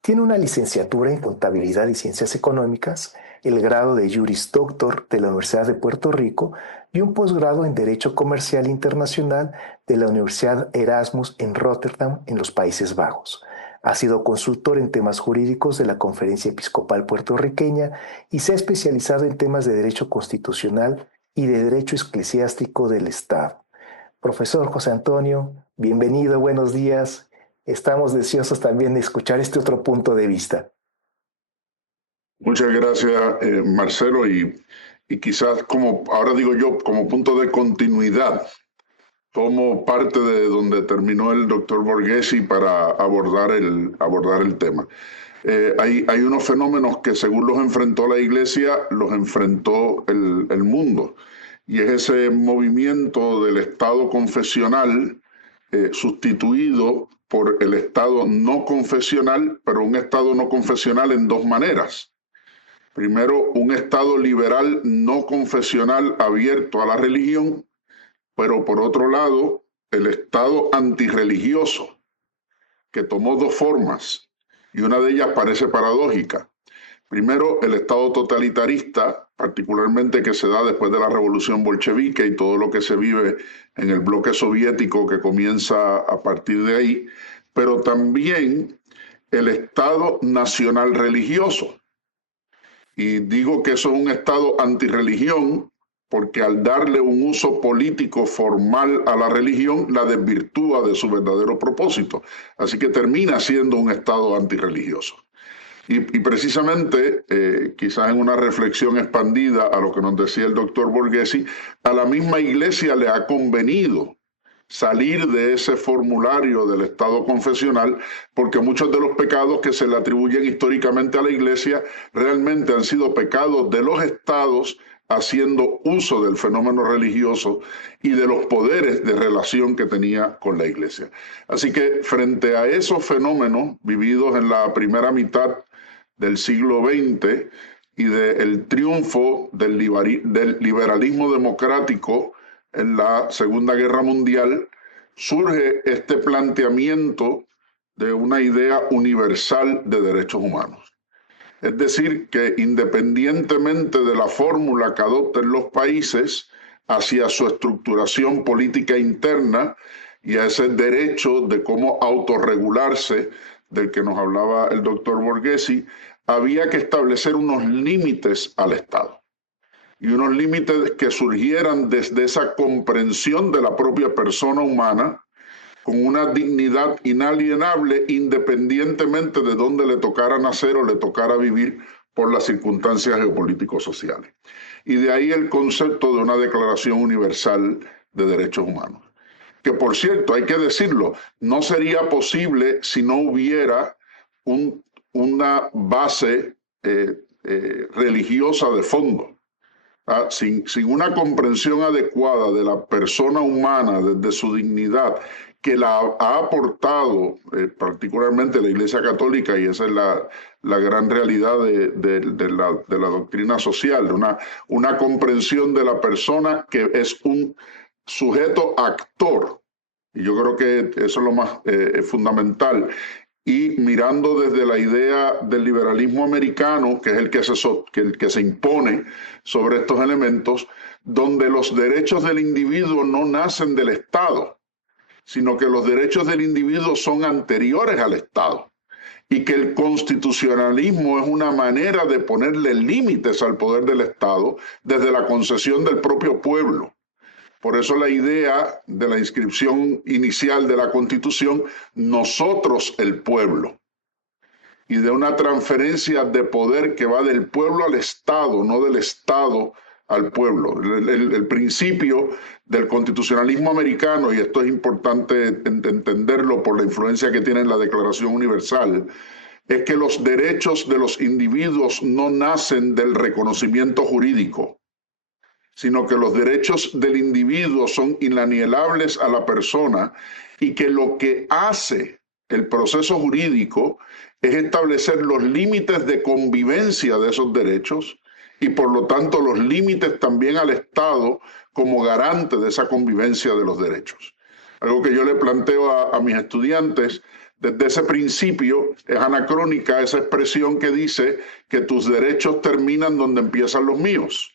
Tiene una licenciatura en Contabilidad y Ciencias Económicas, el grado de Juris Doctor de la Universidad de Puerto Rico y un posgrado en Derecho Comercial Internacional de la Universidad Erasmus en Rotterdam, en los Países Bajos. Ha sido consultor en temas jurídicos de la Conferencia Episcopal Puertorriqueña y se ha especializado en temas de Derecho Constitucional y de Derecho Eclesiástico del Estado. Profesor José Antonio, bienvenido, buenos días. Estamos deseosos también de escuchar este otro punto de vista. Muchas gracias, Marcelo, y quizás como ahora digo yo, como punto de continuidad, tomo parte de donde terminó el doctor Borghesi para abordar el tema. Hay unos fenómenos que según los enfrentó la Iglesia, los enfrentó el mundo, y es ese movimiento del Estado confesional sustituido por el Estado no confesional, pero un Estado no confesional en dos maneras. Primero, un Estado liberal no confesional abierto a la religión, pero por otro lado, el Estado antirreligioso, que tomó dos formas, y una de ellas parece paradójica. Primero, el Estado totalitarista, particularmente que se da después de la Revolución Bolchevique y todo lo que se vive en el bloque soviético que comienza a partir de ahí, pero también el Estado nacional religioso. Y digo que eso es un Estado antirreligión porque al darle un uso político formal a la religión, la desvirtúa de su verdadero propósito. Así que termina siendo un Estado antirreligioso. Y precisamente, quizás en una reflexión expandida a lo que nos decía el doctor Borghesi, a la misma Iglesia le ha convenido salir de ese formulario del Estado confesional, porque muchos de los pecados que se le atribuyen históricamente a la Iglesia realmente han sido pecados de los estados haciendo uso del fenómeno religioso y de los poderes de relación que tenía con la Iglesia. Así que frente a esos fenómenos vividos en la primera mitad del siglo XX y del triunfo del liberalismo democrático en la Segunda Guerra Mundial, surge este planteamiento de una idea universal de derechos humanos. Es decir, que independientemente de la fórmula que adopten los países hacia su estructuración política interna y a ese derecho de cómo autorregularse del que nos hablaba el doctor Borghesi, había que establecer unos límites al Estado. Y unos límites que surgieran desde esa comprensión de la propia persona humana con una dignidad inalienable independientemente de dónde le tocara nacer o le tocara vivir por las circunstancias geopolíticos sociales. Y de ahí el concepto de una Declaración Universal de Derechos Humanos. Que por cierto, hay que decirlo, no sería posible si no hubiera una base religiosa de fondo. Sin una comprensión adecuada de la persona humana, desde su dignidad, que la ha aportado particularmente la Iglesia Católica, y esa es la gran realidad de la doctrina social, una comprensión de la persona que es un sujeto actor. Y yo creo que eso es lo más fundamental. Y mirando desde la idea del liberalismo americano, que es el que se impone sobre estos elementos, donde los derechos del individuo no nacen del Estado, sino que los derechos del individuo son anteriores al Estado, y que el constitucionalismo es una manera de ponerle límites al poder del Estado desde la concesión del propio pueblo. Por eso la idea de la inscripción inicial de la Constitución, nosotros el pueblo, y de una transferencia de poder que va del pueblo al Estado, no del Estado al pueblo. El principio del constitucionalismo americano, y esto es importante entenderlo por la influencia que tiene en la Declaración Universal, es que los derechos de los individuos no nacen del reconocimiento jurídico, sino que los derechos del individuo son inalienables a la persona, y que lo que hace el proceso jurídico es establecer los límites de convivencia de esos derechos y por lo tanto los límites también al Estado como garante de esa convivencia de los derechos. Algo que yo le planteo a mis estudiantes desde ese principio es anacrónica esa expresión que dice que tus derechos terminan donde empiezan los míos,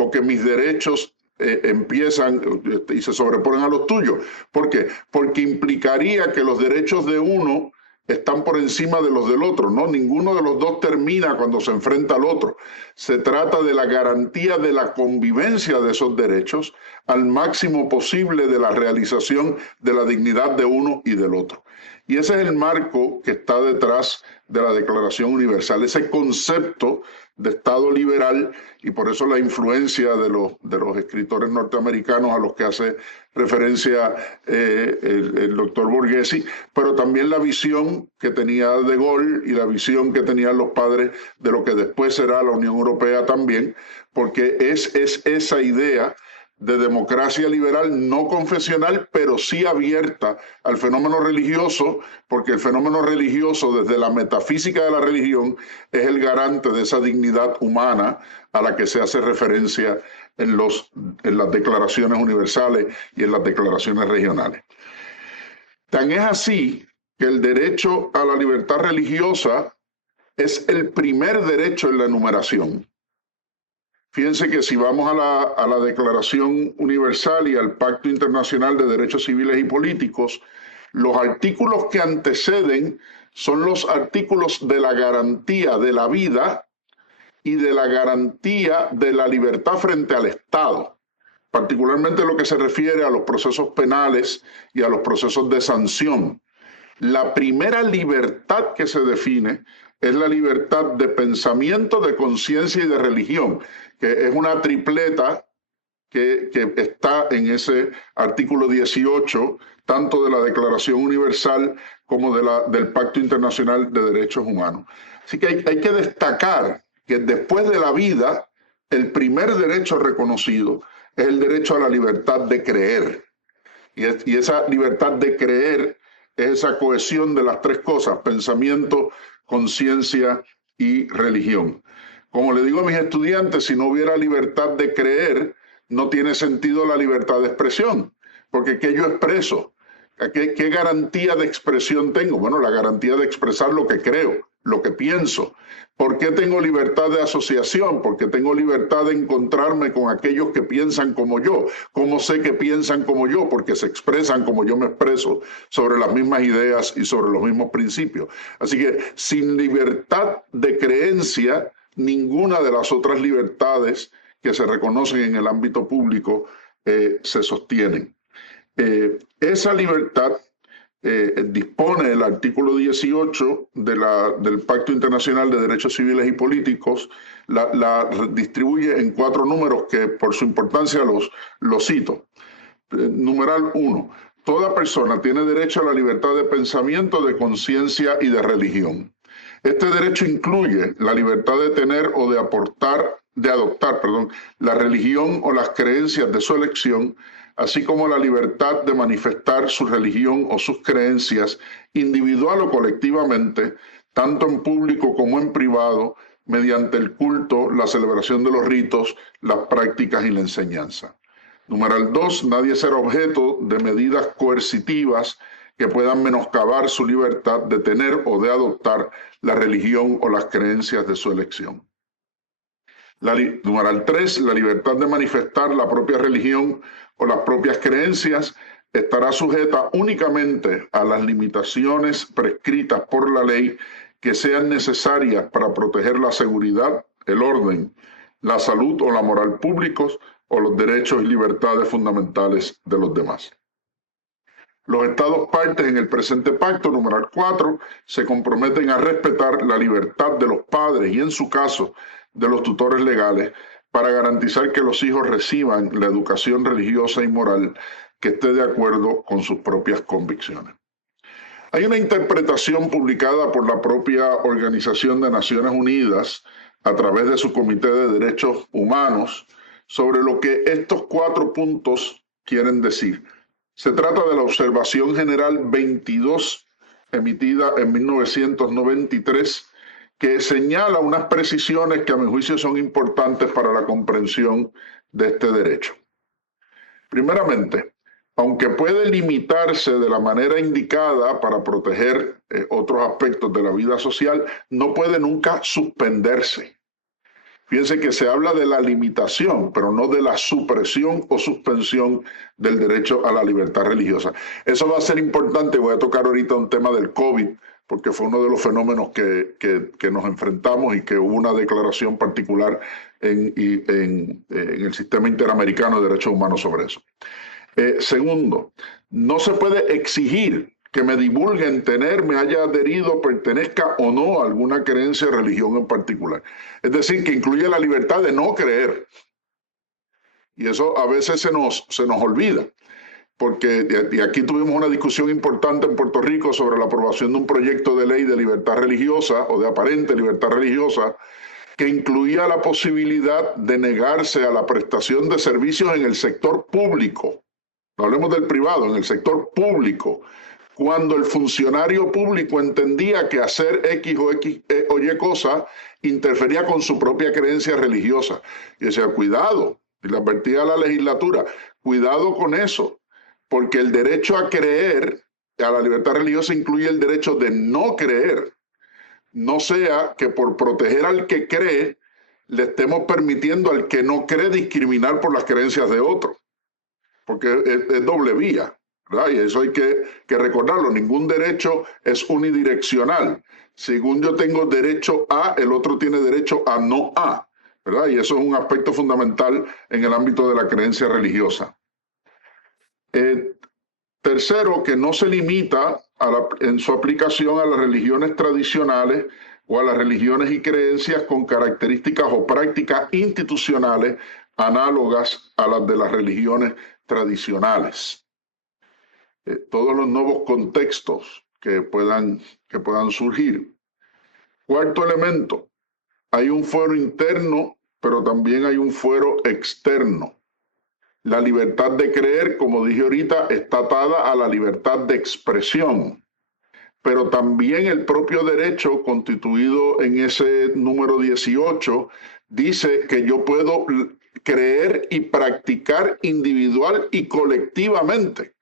o que mis derechos empiezan y se sobreponen a los tuyos. ¿Por qué? Porque implicaría que los derechos de uno están por encima de los del otro, ¿no? Ninguno de los dos termina cuando se enfrenta al otro. Se trata de la garantía de la convivencia de esos derechos al máximo posible de la realización de la dignidad de uno y del otro. Y ese es el marco que está detrás de la Declaración Universal, ese concepto de Estado liberal, y por eso la influencia de los escritores norteamericanos a los que hace referencia el doctor Borghesi, pero también la visión que tenía De Gaulle y la visión que tenían los padres de lo que después será la Unión Europea también, porque es esa idea de democracia liberal no confesional, pero sí abierta al fenómeno religioso, porque el fenómeno religioso, desde la metafísica de la religión, es el garante de esa dignidad humana a la que se hace referencia en las declaraciones universales y en las declaraciones regionales. Tan es así que el derecho a la libertad religiosa es el primer derecho en la enumeración. Fíjense que si vamos a la Declaración Universal y al Pacto Internacional de Derechos Civiles y Políticos, los artículos que anteceden son los artículos de la garantía de la vida y de la garantía de la libertad frente al Estado, particularmente lo que se refiere a los procesos penales y a los procesos de sanción. La primera libertad que se define es la libertad de pensamiento, de conciencia y de religión, que es una tripleta que está en ese artículo 18, tanto de la Declaración Universal como del Pacto Internacional de Derechos Humanos. Así que hay que destacar que después de la vida, el primer derecho reconocido es el derecho a la libertad de creer. Y esa libertad de creer es esa cohesión de las tres cosas: pensamiento, conciencia y religión. Como le digo a mis estudiantes, si no hubiera libertad de creer, no tiene sentido la libertad de expresión, porque ¿qué yo expreso? ¿Qué garantía de expresión tengo? Bueno, la garantía de expresar lo que creo, lo que pienso. ¿Por qué tengo libertad de asociación? Porque tengo libertad de encontrarme con aquellos que piensan como yo. ¿Cómo sé que piensan como yo? Porque se expresan como yo me expreso, sobre las mismas ideas y sobre los mismos principios. Así que sin libertad de creencia, ninguna de las otras libertades que se reconocen en el ámbito público se sostienen. Esa libertad dispone el artículo 18 del Pacto Internacional de Derechos Civiles y Políticos, la distribuye en 4 números que por su importancia los cito. Numeral 1. Toda persona tiene derecho a la libertad de pensamiento, de conciencia y de religión. Este derecho incluye la libertad de tener o de adoptar la religión o las creencias de su elección, así como la libertad de manifestar su religión o sus creencias individual o colectivamente, tanto en público como en privado, mediante el culto, la celebración de los ritos, las prácticas y la enseñanza. Numeral 2. Nadie será objeto de medidas coercitivas que puedan menoscabar su libertad de tener o de adoptar la religión o las creencias de su elección. Numeral 3. La libertad de manifestar la propia religión o las propias creencias estará sujeta únicamente a las limitaciones prescritas por la ley que sean necesarias para proteger la seguridad, el orden, la salud o la moral públicos o los derechos y libertades fundamentales de los demás. Los Estados partes en el presente pacto, numeral 4, se comprometen a respetar la libertad de los padres y, en su caso, de los tutores legales para garantizar que los hijos reciban la educación religiosa y moral que esté de acuerdo con sus propias convicciones. Hay una interpretación publicada por la propia Organización de Naciones Unidas a través de su Comité de Derechos Humanos sobre lo que estos 4 puntos quieren decir. Se trata de la Observación General 22, emitida en 1993, que señala unas precisiones que a mi juicio son importantes para la comprensión de este derecho. Primeramente, aunque puede limitarse de la manera indicada para proteger otros aspectos de la vida social, no puede nunca suspenderse. Fíjense que se habla de la limitación, pero no de la supresión o suspensión del derecho a la libertad religiosa. Eso va a ser importante. Voy a tocar ahorita un tema del COVID, porque fue uno de los fenómenos que nos enfrentamos y que hubo una declaración particular en el sistema interamericano de derechos humanos sobre eso. Segundo, no se puede exigir que me divulguen, me haya adherido, pertenezca o no a alguna creencia o religión en particular. Es decir, que incluye la libertad de no creer. Y eso a veces se nos olvida, porque y aquí tuvimos una discusión importante en Puerto Rico sobre la aprobación de un proyecto de ley de libertad religiosa o de aparente libertad religiosa que incluía la posibilidad de negarse a la prestación de servicios en el sector público. No hablemos del privado, en el sector público, cuando el funcionario público entendía que hacer X o Y cosa interfería con su propia creencia religiosa. Y decía, cuidado, y le advertía a la legislatura, cuidado con eso, porque el derecho a creer, a la libertad religiosa, incluye el derecho de no creer. No sea que por proteger al que cree, le estemos permitiendo al que no cree discriminar por las creencias de otro, porque es doble vía. ¿Verdad? Y eso hay que recordarlo. Ningún derecho es unidireccional. Según yo tengo derecho a, el otro tiene derecho a no a. ¿Verdad? Y eso es un aspecto fundamental en el ámbito de la creencia religiosa. Tercero, que no se limita en su aplicación a las religiones tradicionales o a las religiones y creencias con características o prácticas institucionales análogas a las de las religiones tradicionales. Todos los nuevos contextos que puedan surgir. Cuarto elemento, hay un fuero interno, pero también hay un fuero externo. La libertad de creer, como dije ahorita, está atada a la libertad de expresión, pero también el propio derecho constituido en ese número 18 dice que yo puedo creer y practicar individual y colectivamente.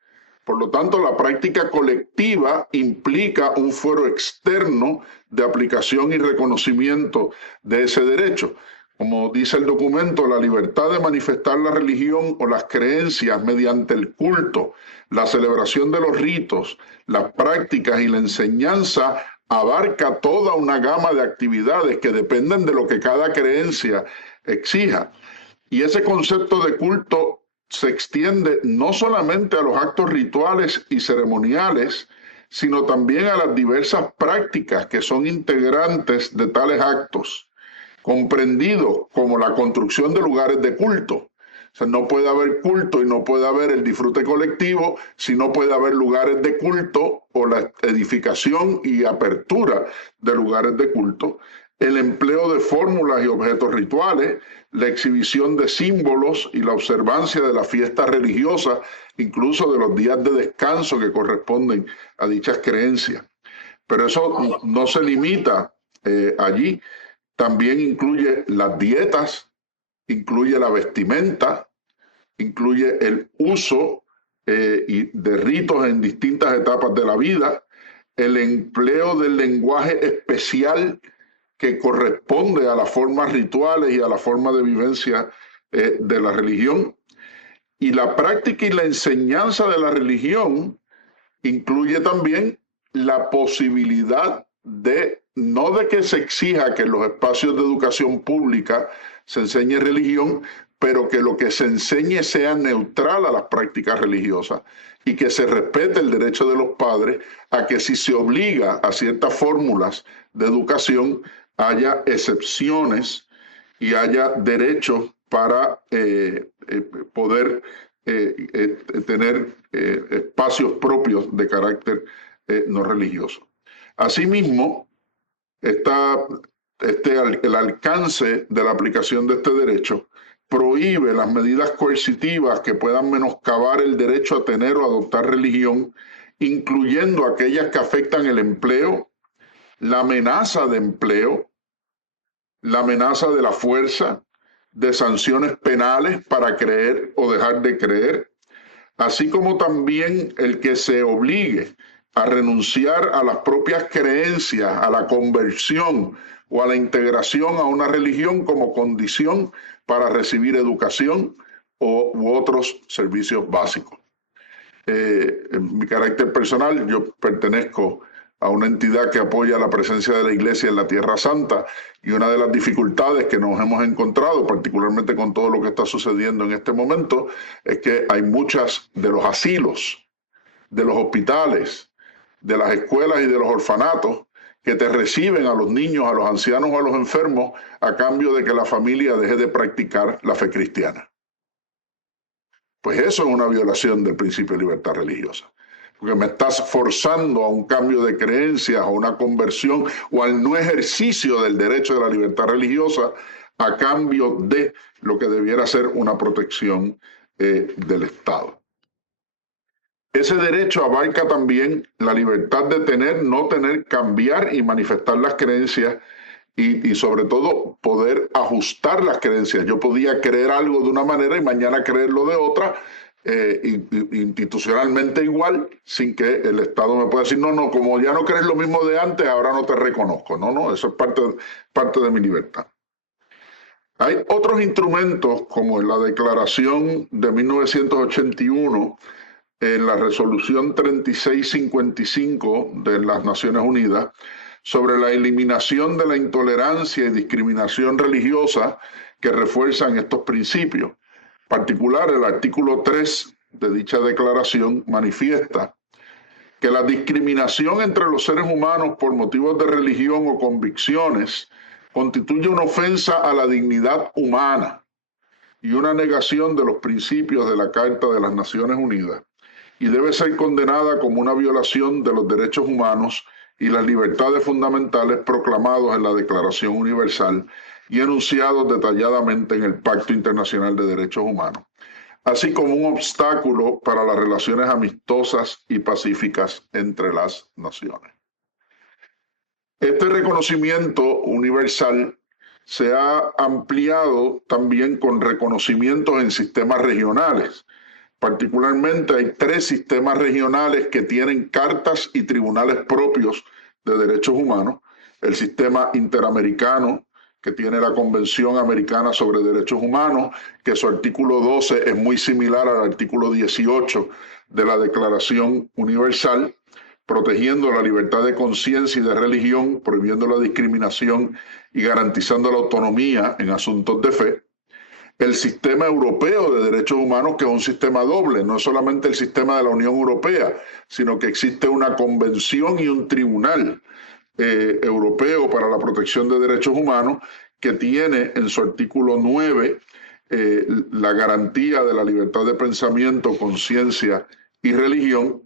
Por lo tanto, la práctica colectiva implica un fuero externo de aplicación y reconocimiento de ese derecho. Como dice el documento, la libertad de manifestar la religión o las creencias mediante el culto, la celebración de los ritos, las prácticas y la enseñanza abarca toda una gama de actividades que dependen de lo que cada creencia exija. Y ese concepto de culto se extiende no solamente a los actos rituales y ceremoniales sino también a las diversas prácticas que son integrantes de tales actos, comprendidos como la construcción de lugares de culto. O sea, no puede haber culto y no puede haber el disfrute colectivo si no puede haber lugares de culto o la edificación y apertura de lugares de culto, el empleo de fórmulas y objetos rituales, la exhibición de símbolos y la observancia de las fiestas religiosas, incluso de los días de descanso que corresponden a dichas creencias. Pero eso no se limita allí, también incluye las dietas, incluye la vestimenta, incluye el uso de ritos en distintas etapas de la vida, el empleo del lenguaje especial que corresponde a las formas rituales y a la forma de vivencia de la religión. Y la práctica y la enseñanza de la religión incluye también la posibilidad de, no de que se exija que en los espacios de educación pública se enseñe religión, pero que lo que se enseñe sea neutral a las prácticas religiosas y que se respete el derecho de los padres a que si se obliga a ciertas fórmulas de educación, haya excepciones y haya derechos para poder tener espacios propios de carácter no religioso. Asimismo, el alcance de la aplicación de este derecho prohíbe las medidas coercitivas que puedan menoscabar el derecho a tener o adoptar religión, incluyendo aquellas que afectan el empleo, la amenaza de empleo, la amenaza de la fuerza, de sanciones penales para creer o dejar de creer, así como también el que se obligue a renunciar a las propias creencias, a la conversión o a la integración a una religión como condición para recibir educación u otros servicios básicos. En mi carácter personal, yo pertenezco a una entidad que apoya la presencia de la Iglesia en la Tierra Santa, y una de las dificultades que nos hemos encontrado, particularmente con todo lo que está sucediendo en este momento, es que hay muchas de los asilos, de los hospitales, de las escuelas y de los orfanatos que te reciben a los niños, a los ancianos o a los enfermos a cambio de que la familia deje de practicar la fe cristiana. Pues eso es una violación del principio de libertad religiosa, porque me estás forzando a un cambio de creencias, a una conversión o al no ejercicio del derecho de la libertad religiosa a cambio de lo que debiera ser una protección del Estado. Ese derecho abarca también la libertad de tener, no tener, cambiar y manifestar las creencias y sobre todo poder ajustar las creencias. Yo podía creer algo de una manera y mañana creerlo de otra, institucionalmente igual, sin que el Estado me pueda decir, no, como ya no crees lo mismo de antes, ahora no te reconozco. No, eso es parte de mi libertad. Hay otros instrumentos, como en la Declaración de 1981, en la Resolución 3655 de las Naciones Unidas, sobre la eliminación de la intolerancia y discriminación religiosa, que refuerzan estos principios. En particular, el artículo 3 de dicha declaración manifiesta que la discriminación entre los seres humanos por motivos de religión o convicciones constituye una ofensa a la dignidad humana y una negación de los principios de la Carta de las Naciones Unidas, y debe ser condenada como una violación de los derechos humanos y las libertades fundamentales proclamados en la Declaración Universal y enunciados detalladamente en el Pacto Internacional de Derechos Humanos, así como un obstáculo para las relaciones amistosas y pacíficas entre las naciones. Este reconocimiento universal se ha ampliado también con reconocimientos en sistemas regionales. Particularmente hay 3 sistemas regionales que tienen cartas y tribunales propios de derechos humanos: el sistema interamericano, que tiene la Convención Americana sobre Derechos Humanos, que su artículo 12 es muy similar al artículo 18 de la Declaración Universal, protegiendo la libertad de conciencia y de religión, prohibiendo la discriminación y garantizando la autonomía en asuntos de fe. el sistema europeo de derechos humanos, que es un sistema doble, no es solamente el sistema de la Unión Europea, sino que existe una convención y un tribunal europeo para la protección de derechos humanos que tiene en su artículo 9 la garantía de la libertad de pensamiento, conciencia y religión,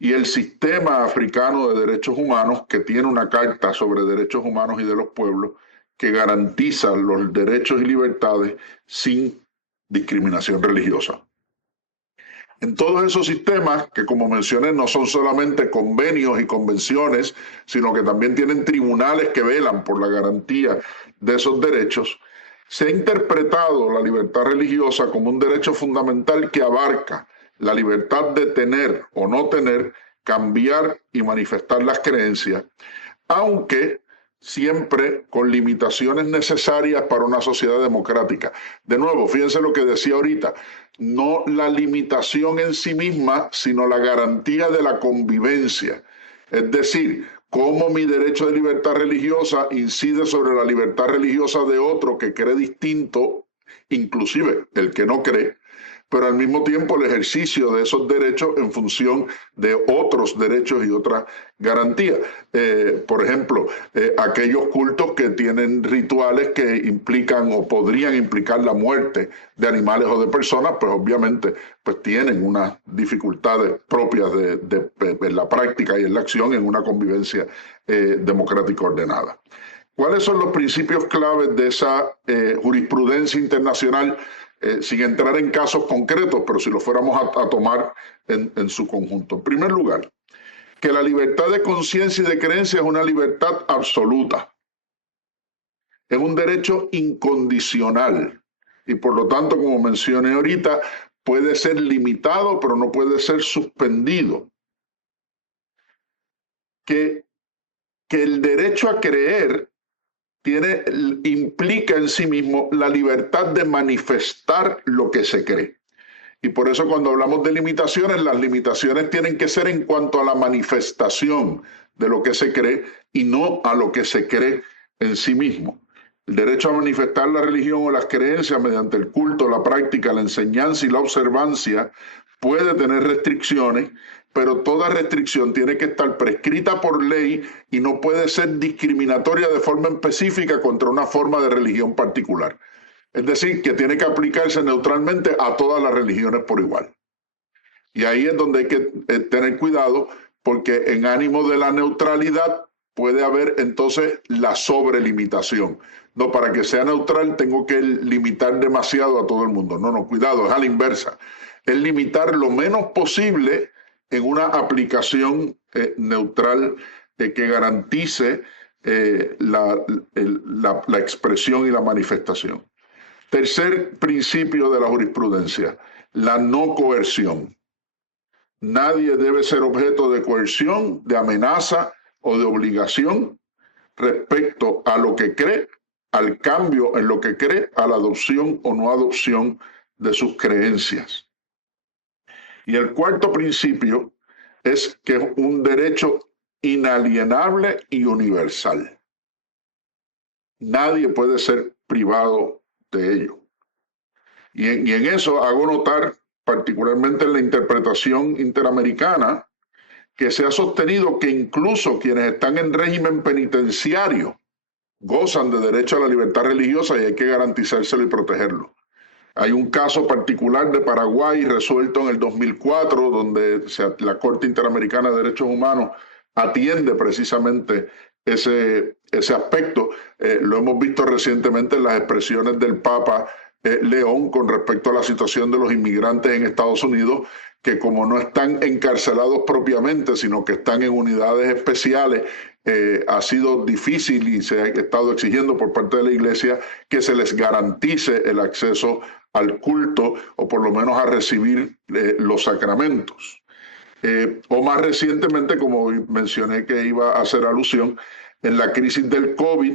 y el sistema africano de derechos humanos, que tiene una carta sobre derechos humanos y de los pueblos que garantiza los derechos y libertades sin discriminación religiosa. En todos esos sistemas, que como mencioné no son solamente convenios y convenciones, sino que también tienen tribunales que velan por la garantía de esos derechos, se ha interpretado la libertad religiosa como un derecho fundamental que abarca la libertad de tener o no tener, cambiar y manifestar las creencias, aunque siempre con limitaciones necesarias para una sociedad democrática. De nuevo, fíjense lo que decía ahorita, no la limitación en sí misma, sino la garantía de la convivencia. Es decir, cómo mi derecho de libertad religiosa incide sobre la libertad religiosa de otro que cree distinto, inclusive el que no cree, pero al mismo tiempo el ejercicio de esos derechos en función de otros derechos y otras garantías. Por ejemplo, aquellos cultos que tienen rituales que implican o podrían implicar la muerte de animales o de personas, pues obviamente pues tienen unas dificultades propias de la práctica y en la acción en una convivencia democrática ordenada. ¿Cuáles son los principios claves de esa jurisprudencia internacional? Sin entrar en casos concretos, pero si lo fuéramos a tomar en su conjunto. En primer lugar, que la libertad de conciencia y de creencia es una libertad absoluta. Es un derecho incondicional y por lo tanto, como mencioné ahorita, puede ser limitado, pero no puede ser suspendido. Que el derecho a creer implica en sí mismo la libertad de manifestar lo que se cree. Y por eso cuando hablamos de limitaciones, las limitaciones tienen que ser en cuanto a la manifestación de lo que se cree y no a lo que se cree en sí mismo. El derecho a manifestar la religión o las creencias mediante el culto, la práctica, la enseñanza y la observancia puede tener restricciones, pero toda restricción tiene que estar prescrita por ley y no puede ser discriminatoria de forma específica contra una forma de religión particular. Es decir, que tiene que aplicarse neutralmente a todas las religiones por igual. Y ahí es donde hay que tener cuidado, porque en ánimo de la neutralidad puede haber entonces la sobrelimitación. No, para que sea neutral tengo que limitar demasiado a todo el mundo. No, cuidado, es a la inversa. Es limitar lo menos posible en una aplicación neutral que garantice la expresión y la manifestación. Tercer principio de la jurisprudencia, la no coerción. Nadie debe ser objeto de coerción, de amenaza o de obligación respecto a lo que cree, al cambio en lo que cree, a la adopción o no adopción de sus creencias. Y el cuarto principio es que es un derecho inalienable y universal. Nadie puede ser privado de ello. Y en eso hago notar, particularmente en la interpretación interamericana, que se ha sostenido que incluso quienes están en régimen penitenciario gozan de derecho a la libertad religiosa y hay que garantizárselo y protegerlo. Hay un caso particular de Paraguay resuelto en el 2004, donde la Corte Interamericana de Derechos Humanos atiende precisamente ese aspecto. Lo hemos visto recientemente en las expresiones del Papa León con respecto a la situación de los inmigrantes en Estados Unidos, que como no están encarcelados propiamente, sino que están en unidades especiales, ha sido difícil y se ha estado exigiendo por parte de la Iglesia que se les garantice el acceso al culto o por lo menos a recibir los sacramentos. O más recientemente, como mencioné que iba a hacer alusión, en la crisis del COVID,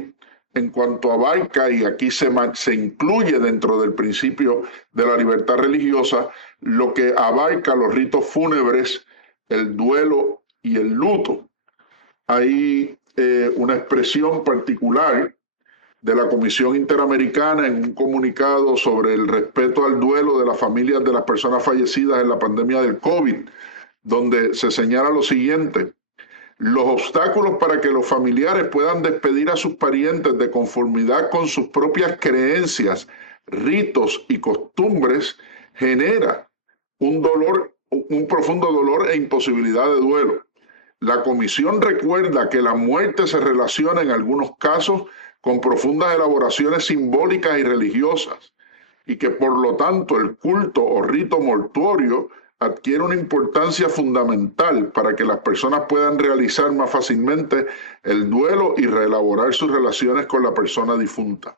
en cuanto abarca, y aquí se incluye dentro del principio de la libertad religiosa, lo que abarca los ritos fúnebres, el duelo y el luto. Hay una expresión particular de la Comisión Interamericana en un comunicado sobre el respeto al duelo de las familias de las personas fallecidas en la pandemia del COVID, donde se señala lo siguiente: los obstáculos para que los familiares puedan despedir a sus parientes de conformidad con sus propias creencias, ritos y costumbres genera un profundo dolor e imposibilidad de duelo. La comisión recuerda que la muerte se relaciona en algunos casos con profundas elaboraciones simbólicas y religiosas, y que por lo tanto el culto o rito mortuorio adquiere una importancia fundamental para que las personas puedan realizar más fácilmente el duelo y reelaborar sus relaciones con la persona difunta.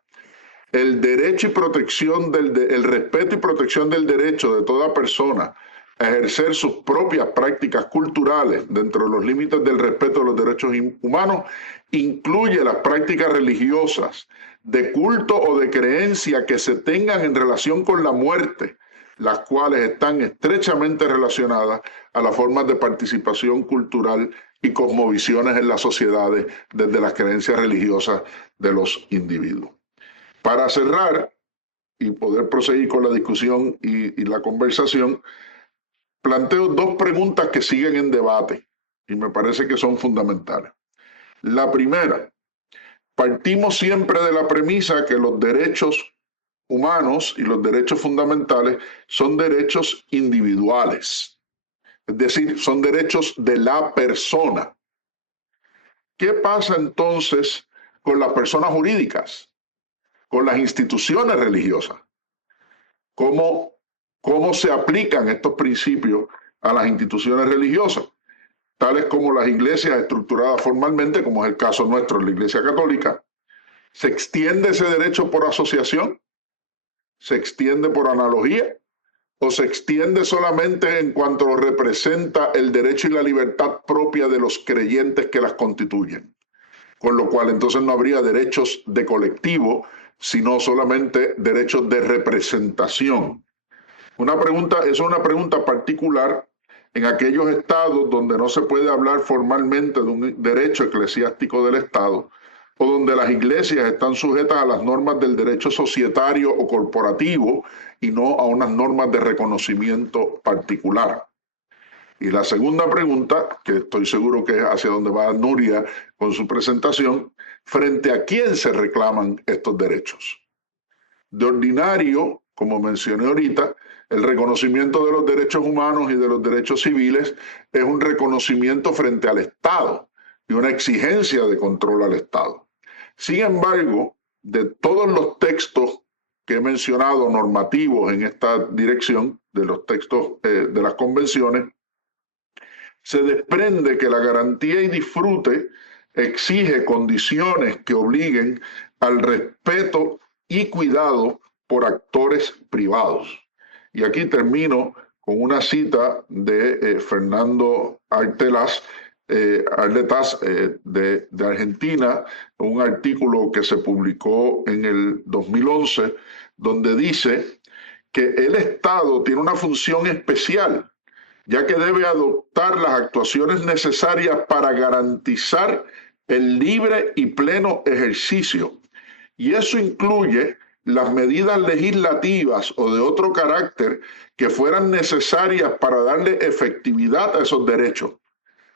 El derecho y protección el respeto y protección del derecho de toda persona a ejercer sus propias prácticas culturales dentro de los límites del respeto de los derechos humanos incluye las prácticas religiosas, de culto o de creencia que se tengan en relación con la muerte, las cuales están estrechamente relacionadas a las formas de participación cultural y cosmovisiones en las sociedades desde las creencias religiosas de los individuos. Para cerrar y poder proseguir con la discusión y la conversación, planteo dos preguntas que siguen en debate y me parece que son fundamentales. La primera, partimos siempre de la premisa que los derechos humanos y los derechos fundamentales son derechos individuales, es decir, son derechos de la persona. ¿Qué pasa entonces con las personas jurídicas, con las instituciones religiosas? ¿Cómo se aplican estos principios a las instituciones religiosas, tales como las iglesias estructuradas formalmente, como es el caso nuestro en la Iglesia Católica? ¿Se extiende ese derecho por asociación? ¿Se extiende por analogía? ¿O se extiende solamente en cuanto lo representa el derecho y la libertad propia de los creyentes que las constituyen? Con lo cual entonces no habría derechos de colectivo, sino solamente derechos de representación. Es una pregunta particular en aquellos estados donde no se puede hablar formalmente de un derecho eclesiástico del Estado, o donde las iglesias están sujetas a las normas del derecho societario o corporativo y no a unas normas de reconocimiento particular. Y la segunda pregunta, que estoy seguro que es hacia donde va Nuria con su presentación, ¿frente a quién se reclaman estos derechos? De ordinario, como mencioné ahorita, el reconocimiento de los derechos humanos y de los derechos civiles es un reconocimiento frente al Estado y una exigencia de control al Estado. Sin embargo, de todos los textos que he mencionado normativos en esta dirección, de los textos de las convenciones, se desprende que la garantía y disfrute exige condiciones que obliguen al respeto y cuidado por actores privados. Y aquí termino con una cita de Fernando Arletas de Argentina, un artículo que se publicó en el 2011, donde dice que el Estado tiene una función especial, ya que debe adoptar las actuaciones necesarias para garantizar el libre y pleno ejercicio. Y eso incluye las medidas legislativas o de otro carácter que fueran necesarias para darle efectividad a esos derechos.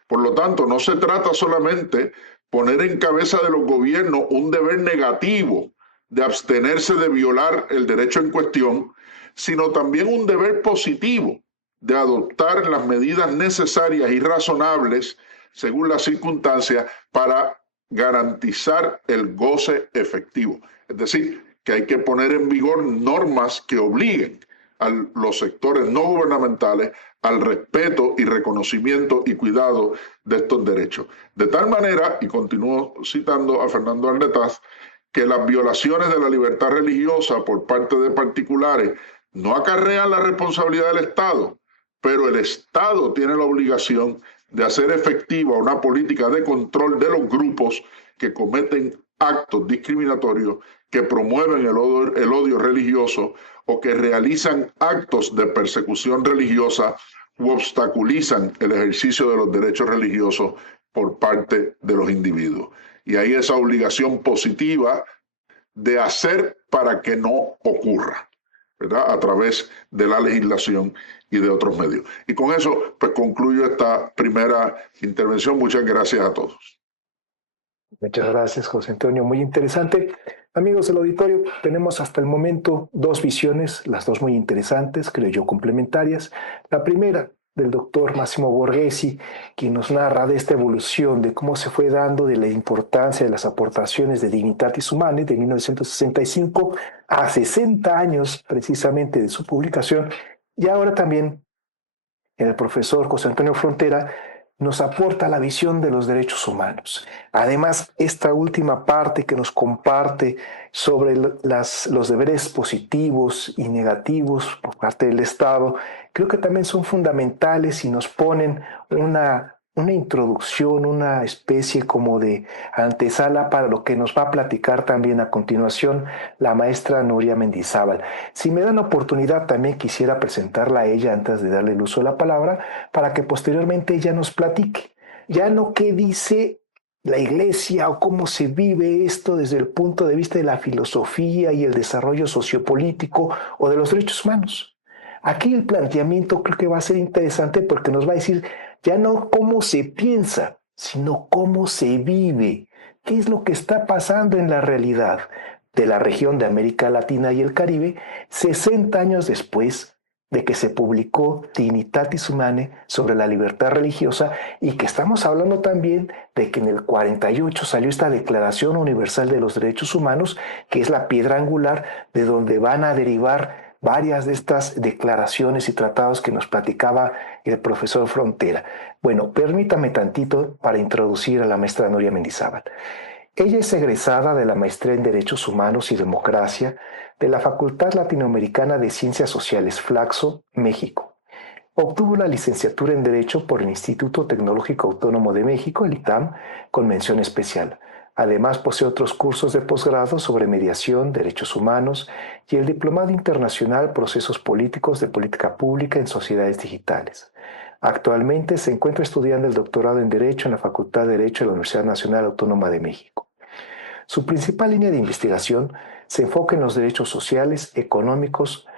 Por lo tanto, no se trata solamente poner en cabeza de los gobiernos un deber negativo de abstenerse de violar el derecho en cuestión, sino también un deber positivo de adoptar las medidas necesarias y razonables según las circunstancias para garantizar el goce efectivo. Es decir, que hay que poner en vigor normas que obliguen a los sectores no gubernamentales al respeto y reconocimiento y cuidado de estos derechos. De tal manera, y continúo citando a Fernando Arletas, que las violaciones de la libertad religiosa por parte de particulares no acarrean la responsabilidad del Estado, pero el Estado tiene la obligación de hacer efectiva una política de control de los grupos que cometen actos discriminatorios, que promueven el odio religioso o que realizan actos de persecución religiosa u obstaculizan el ejercicio de los derechos religiosos por parte de los individuos. Y ahí esa obligación positiva de hacer para que no ocurra, ¿verdad? A través de la legislación y de otros medios. Y con eso, pues concluyo esta primera intervención. Muchas gracias a todos. Muchas gracias, José Antonio. Muy interesante. Amigos del auditorio, tenemos hasta el momento dos visiones, las dos muy interesantes, creo yo complementarias. La primera, del doctor Massimo Borghesi, quien nos narra de esta evolución, de cómo se fue dando, de la importancia de las aportaciones de Dignitatis Humanae de 1965 a 60 años precisamente de su publicación. Y ahora también el profesor José Antonio Frontera nos aporta la visión de los derechos humanos. Además, esta última parte que nos comparte sobre los deberes positivos y negativos por parte del Estado, creo que también son fundamentales y nos ponen una introducción, una especie como de antesala para lo que nos va a platicar también a continuación la maestra Nuria Mendizábal. Si me dan la oportunidad, también quisiera presentarla a ella antes de darle el uso de la palabra, para que posteriormente ella nos platique, ya no qué dice la iglesia o cómo se vive esto desde el punto de vista de la filosofía y el desarrollo sociopolítico o de los derechos humanos. Aquí el planteamiento creo que va a ser interesante porque nos va a decir ya no cómo se piensa, sino cómo se vive, qué es lo que está pasando en la realidad de la región de América Latina y el Caribe 60 años después de que se publicó Dignitatis Humanae sobre la libertad religiosa y que estamos hablando también de que en el 48 salió esta Declaración Universal de los Derechos Humanos, que es la piedra angular de donde van a derivar varias de estas declaraciones y tratados que nos platicaba el profesor Frontera. Bueno, permítame tantito para introducir a la maestra Nuria Mendizábal. Ella es egresada de la Maestría en Derechos Humanos y Democracia de la Facultad Latinoamericana de Ciencias Sociales, Flaxo, México. Obtuvo la licenciatura en Derecho por el Instituto Tecnológico Autónomo de México, el ITAM, con mención especial. Además, posee otros cursos de posgrado sobre mediación, derechos humanos y el Diplomado Internacional Procesos Políticos de Política Pública en Sociedades Digitales. Actualmente se encuentra estudiando el doctorado en Derecho en la Facultad de Derecho de la Universidad Nacional Autónoma de México. Su principal línea de investigación se enfoca en los derechos sociales, económicos,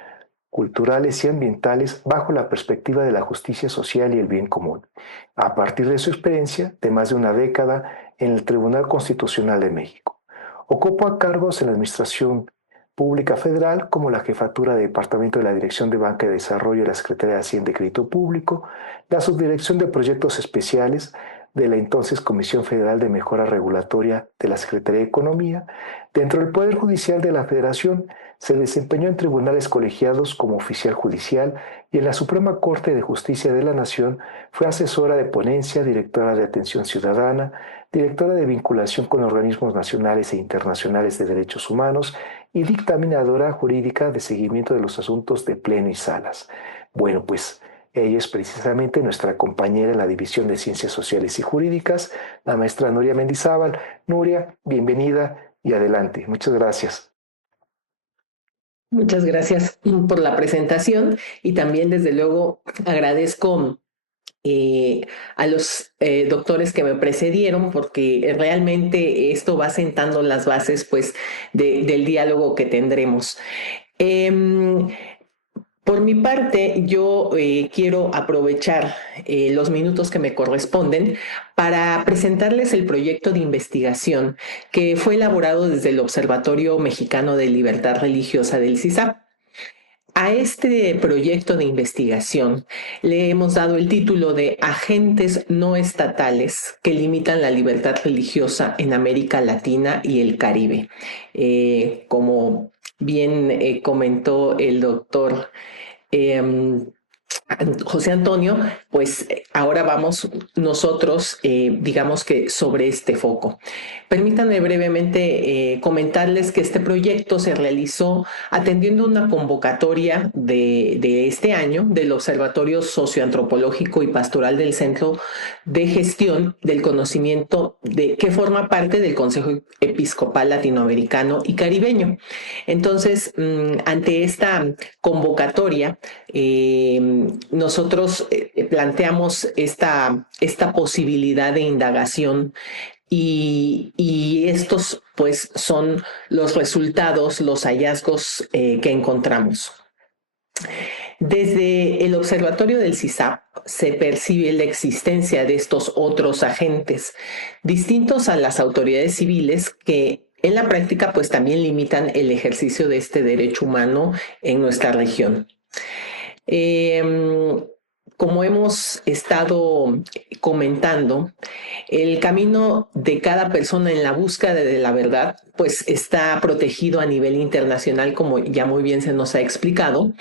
culturales y ambientales bajo la perspectiva de la justicia social y el bien común, a partir de su experiencia de más de una década en el Tribunal Constitucional de México. Ocupa cargos en la Administración Pública Federal como la Jefatura de Departamento de la Dirección de Banca y Desarrollo de la Secretaría de Hacienda y Crédito Público, la Subdirección de Proyectos Especiales de la entonces Comisión Federal de Mejora Regulatoria de la Secretaría de Economía. Dentro del Poder Judicial de la Federación se desempeñó en tribunales colegiados como oficial judicial y en la Suprema Corte de Justicia de la Nación fue asesora de ponencia, directora de Atención Ciudadana, directora de vinculación con organismos nacionales e internacionales de derechos humanos y dictaminadora jurídica de seguimiento de los asuntos de pleno y salas. Bueno, pues ella es precisamente nuestra compañera en la División de Ciencias Sociales y Jurídicas, la maestra Nuria Mendizábal. Nuria, bienvenida y adelante. Muchas gracias. Muchas gracias por la presentación y también, desde luego, agradezco a los doctores que me precedieron, porque realmente esto va sentando las bases, pues, del diálogo que tendremos. Por mi parte, yo quiero aprovechar los minutos que me corresponden para presentarles el proyecto de investigación que fue elaborado desde el Observatorio Mexicano de Libertad Religiosa del CISAP. A este proyecto de investigación le hemos dado el título de Agentes no estatales que limitan la libertad religiosa en América Latina y el Caribe. Como bien comentó el doctor José Antonio, pues ahora vamos nosotros, digamos que sobre este foco. Permítanme brevemente comentarles que este proyecto se realizó atendiendo una convocatoria de este año del Observatorio Socioantropológico y Pastoral del Centro de Gestión del Conocimiento, que forma parte del Consejo Episcopal Latinoamericano y Caribeño. Entonces, ante esta convocatoria, nosotros planteamos esta posibilidad de indagación y estos pues son los resultados, los hallazgos que encontramos. Desde el observatorio del CISAP se percibe la existencia de estos otros agentes, distintos a las autoridades civiles que en la práctica pues también limitan el ejercicio de este derecho humano en nuestra región. Como hemos estado comentando, el camino de cada persona en la búsqueda de la verdad pues está protegido a nivel internacional, como ya muy bien se nos ha explicado.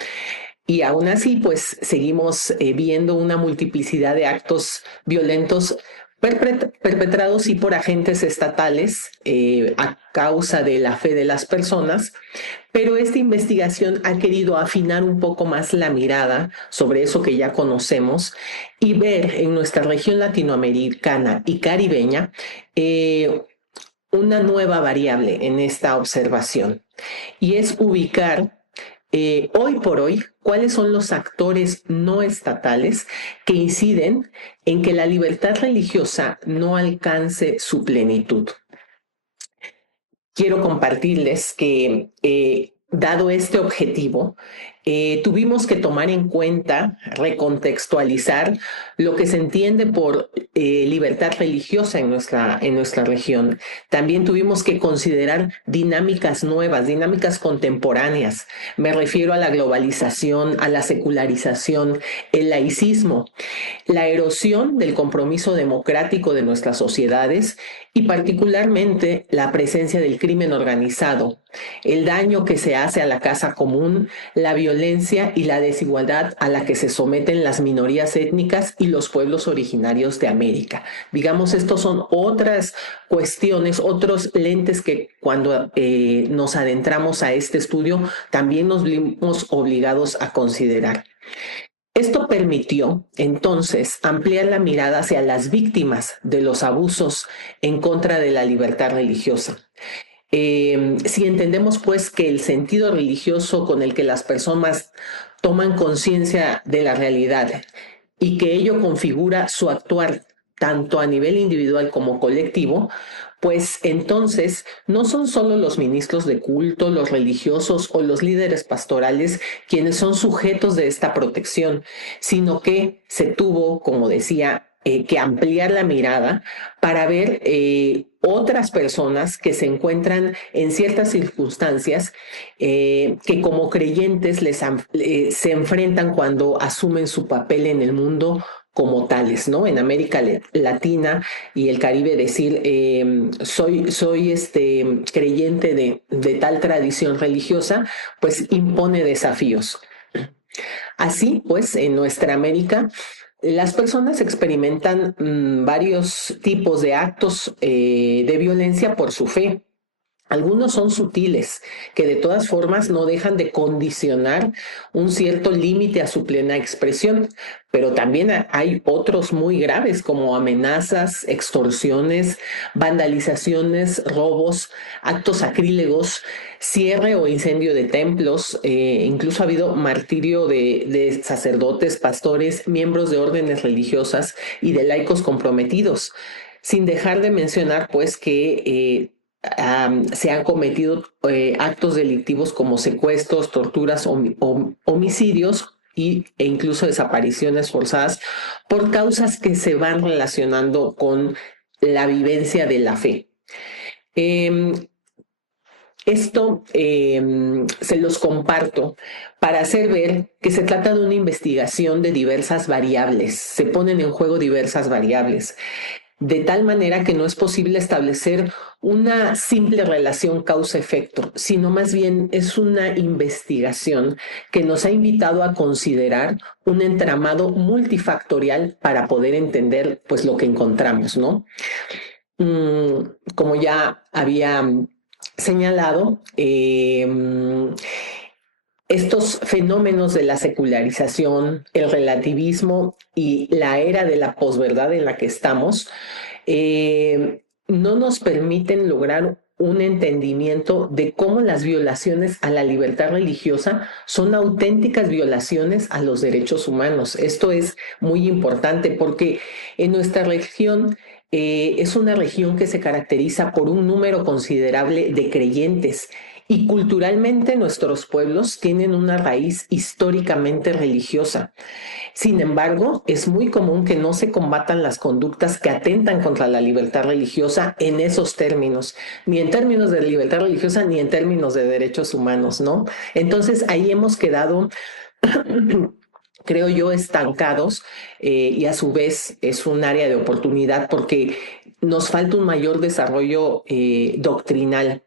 Y aún así, pues seguimos viendo una multiplicidad de actos violentos perpetrados y por agentes estatales a causa de la fe de las personas, pero esta investigación ha querido afinar un poco más la mirada sobre eso que ya conocemos y ver en nuestra región latinoamericana y caribeña una nueva variable en esta observación, y es ubicar hoy por hoy, ¿cuáles son los actores no estatales que inciden en que la libertad religiosa no alcance su plenitud? Quiero compartirles que, dado este objetivo, tuvimos que tomar en cuenta, recontextualizar lo que se entiende por libertad religiosa en nuestra región. También tuvimos que considerar dinámicas nuevas, dinámicas contemporáneas. Me refiero a la globalización, a la secularización, el laicismo, la erosión del compromiso democrático de nuestras sociedades y particularmente la presencia del crimen organizado, el daño que se hace a la casa común, la violencia y la desigualdad a la que se someten las minorías étnicas y los pueblos originarios de América. Digamos, estos son otras cuestiones, otros lentes que cuando nos adentramos a este estudio también nos vimos obligados a considerar. Esto permitió, entonces, ampliar la mirada hacia las víctimas de los abusos en contra de la libertad religiosa. Si entendemos, pues, que el sentido religioso con el que las personas toman conciencia de la realidad y que ello configura su actuar tanto a nivel individual como colectivo, pues entonces no son solo los ministros de culto, los religiosos o los líderes pastorales quienes son sujetos de esta protección, sino que se tuvo, como decía, que ampliar la mirada para ver otras personas que se encuentran en ciertas circunstancias que como creyentes se enfrentan cuando asumen su papel en el mundo como tales, ¿no? En América Latina y el Caribe decir, soy creyente de tal tradición religiosa, pues impone desafíos. Así pues, en nuestra América, las personas experimentan varios tipos de actos de violencia por su fe. Algunos son sutiles, que de todas formas no dejan de condicionar un cierto límite a su plena expresión, pero también hay otros muy graves como amenazas, extorsiones, vandalizaciones, robos, actos sacrílegos, cierre o incendio de templos, incluso ha habido martirio de sacerdotes, pastores, miembros de órdenes religiosas y de laicos comprometidos, sin dejar de mencionar pues que se han cometido actos delictivos como secuestros, torturas, homicidios e incluso desapariciones forzadas por causas que se van relacionando con la vivencia de la fe. Esto se los comparto para hacer ver que se trata de una investigación de diversas variables, se ponen en juego diversas variables, de tal manera que no es posible establecer una simple relación causa-efecto, sino más bien es una investigación que nos ha invitado a considerar un entramado multifactorial para poder entender pues lo que encontramos, ¿no? Como ya había señalado, estos fenómenos de la secularización, el relativismo y la era de la posverdad en la que estamos no nos permiten lograr un entendimiento de cómo las violaciones a la libertad religiosa son auténticas violaciones a los derechos humanos. Esto es muy importante porque en nuestra región es una región que se caracteriza por un número considerable de creyentes y culturalmente nuestros pueblos tienen una raíz históricamente religiosa. Sin embargo, es muy común que no se combatan las conductas que atentan contra la libertad religiosa en esos términos, ni en términos de libertad religiosa, ni en términos de derechos humanos, ¿no? Entonces, ahí hemos quedado creo yo, estancados y a su vez es un área de oportunidad porque nos falta un mayor desarrollo doctrinal.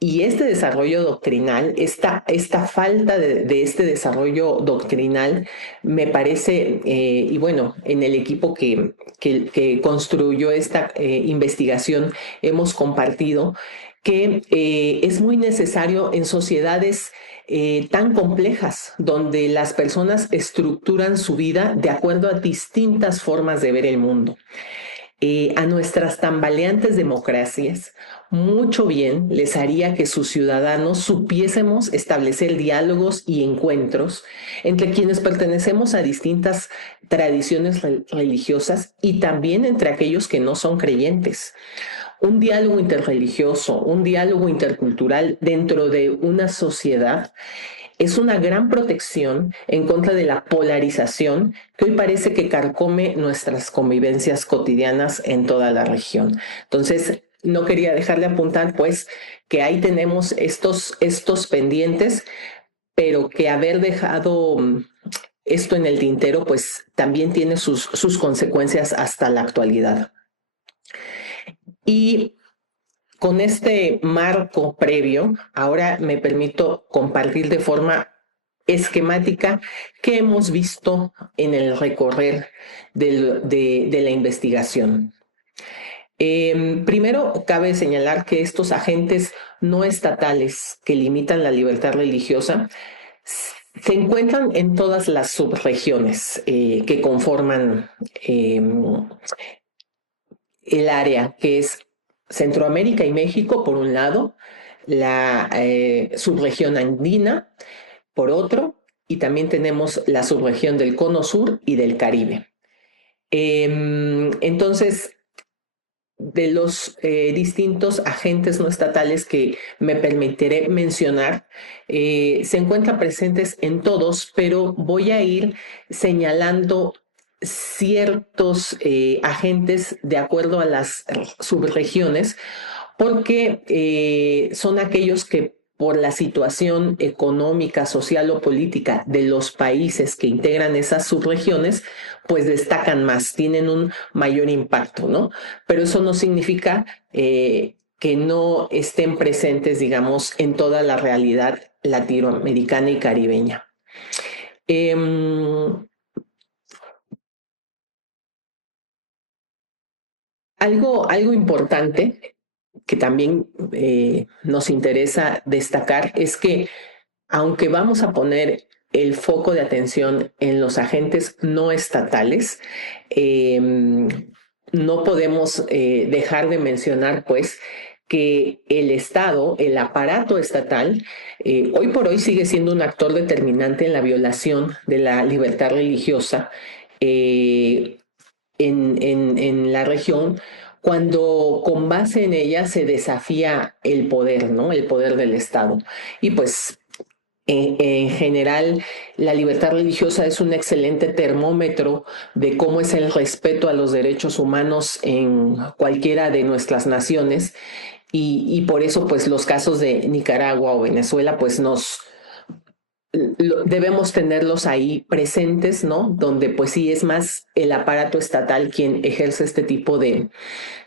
Y este desarrollo doctrinal, esta falta de este desarrollo doctrinal, me parece, y bueno, en el equipo que construyó esta investigación hemos compartido que es muy necesario en sociedades tan complejas, donde las personas estructuran su vida de acuerdo a distintas formas de ver el mundo. A nuestras tambaleantes democracias, mucho bien les haría que sus ciudadanos supiésemos establecer diálogos y encuentros entre quienes pertenecemos a distintas tradiciones religiosas y también entre aquellos que no son creyentes. Un diálogo interreligioso, un diálogo intercultural dentro de una sociedad es una gran protección en contra de la polarización que hoy parece que carcome nuestras convivencias cotidianas en toda la región. Entonces, no quería dejar de apuntar, pues, que ahí tenemos estos pendientes, pero que haber dejado esto en el tintero, pues, también tiene sus consecuencias hasta la actualidad. Y con este marco previo, ahora me permito compartir de forma esquemática que hemos visto en el recorrer de la investigación. Primero, cabe señalar que estos agentes no estatales que limitan la libertad religiosa se encuentran en todas las subregiones que conforman el área, que es Centroamérica y México, por un lado, la subregión andina, por otro, y también tenemos la subregión del Cono Sur y del Caribe. Entonces, de los distintos agentes no estatales que me permitiré mencionar, se encuentran presentes en todos, pero voy a ir señalando ciertos agentes de acuerdo a las subregiones, porque son aquellos que por la situación económica, social o política de los países que integran esas subregiones, pues destacan más, tienen un mayor impacto, ¿no? Pero eso no significa que no estén presentes, digamos, en toda la realidad latinoamericana y caribeña. Algo importante que también nos interesa destacar es que aunque vamos a poner el foco de atención en los agentes no estatales, no podemos dejar de mencionar, pues, que el Estado, el aparato estatal, hoy por hoy sigue siendo un actor determinante en la violación de la libertad religiosa en la región, cuando con base en ella se desafía el poder, ¿no? El poder del Estado. Y pues en general, la libertad religiosa es un excelente termómetro de cómo es el respeto a los derechos humanos en cualquiera de nuestras naciones y por eso pues los casos de Nicaragua o Venezuela pues debemos tenerlos ahí presentes, ¿no? Donde pues sí es más el aparato estatal quien ejerce este tipo de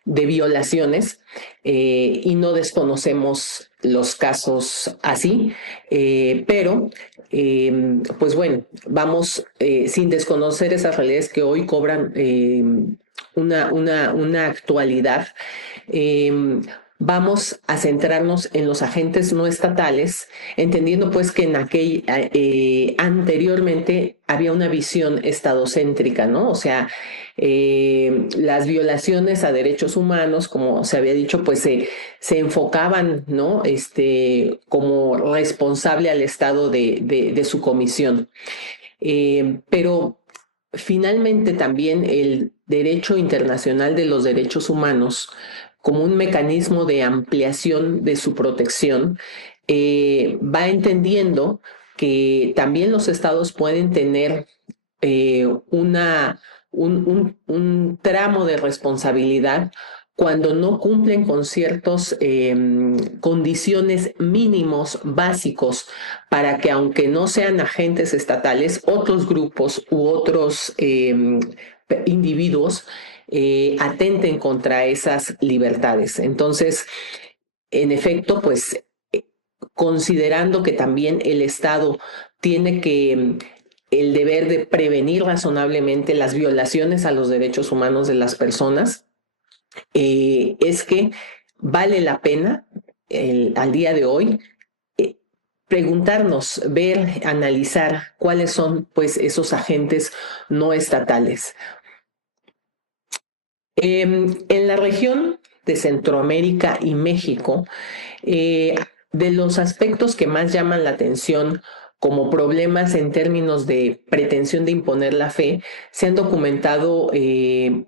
violaciones y no desconocemos los casos así, pero pues bueno, vamos sin desconocer esas realidades que hoy cobran una actualidad. vamos a centrarnos en los agentes no estatales, entendiendo pues que anteriormente había una visión estadocéntrica, ¿no? O sea, las violaciones a derechos humanos, como se había dicho, pues se enfocaban, ¿no? Como responsable al Estado de su comisión. Pero finalmente también el derecho internacional de los derechos humanos, como un mecanismo de ampliación de su protección, va entendiendo que también los estados pueden tener un tramo de responsabilidad cuando no cumplen con ciertas condiciones mínimos básicos para que, aunque no sean agentes estatales, otros grupos u otros individuos atenten contra esas libertades. Entonces, en efecto, pues considerando que también el Estado tiene el deber de prevenir razonablemente las violaciones a los derechos humanos de las personas, es que vale la pena al día de hoy preguntarnos, ver, analizar cuáles son pues esos agentes no estatales. En la región de Centroamérica y México, de los aspectos que más llaman la atención como problemas en términos de pretensión de imponer la fe, se han documentado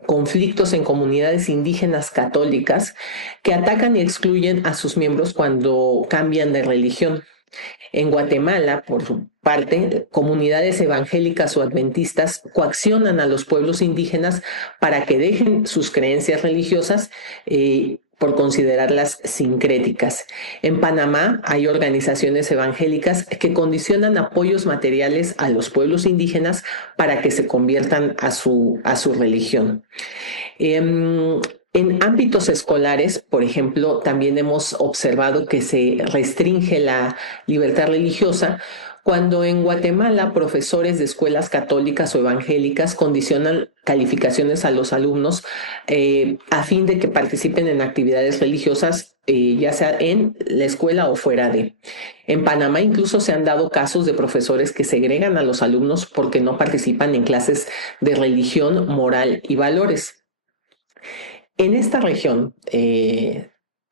conflictos en comunidades indígenas católicas que atacan y excluyen a sus miembros cuando cambian de religión. En Guatemala, por su parte, comunidades evangélicas o adventistas coaccionan a los pueblos indígenas para que dejen sus creencias religiosas por considerarlas sincréticas. En Panamá hay organizaciones evangélicas que condicionan apoyos materiales a los pueblos indígenas para que se conviertan a su religión. En ámbitos escolares, por ejemplo, también hemos observado que se restringe la libertad religiosa cuando en Guatemala profesores de escuelas católicas o evangélicas condicionan calificaciones a los alumnos a fin de que participen en actividades religiosas, ya sea en la escuela o fuera de. En Panamá incluso se han dado casos de profesores que segregan a los alumnos porque no participan en clases de religión, moral y valores. En esta región,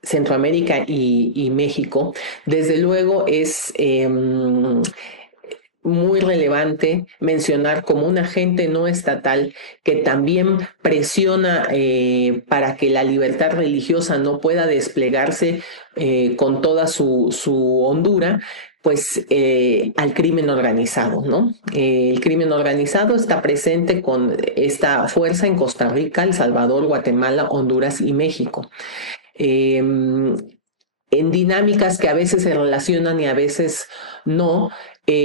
Centroamérica y México, desde luego es muy relevante mencionar como un agente no estatal que también presiona para que la libertad religiosa no pueda desplegarse con toda su hondura, pues al crimen organizado, ¿no? El crimen organizado está presente con esta fuerza en Costa Rica, El Salvador, Guatemala, Honduras y México. En dinámicas que a veces se relacionan y a veces no,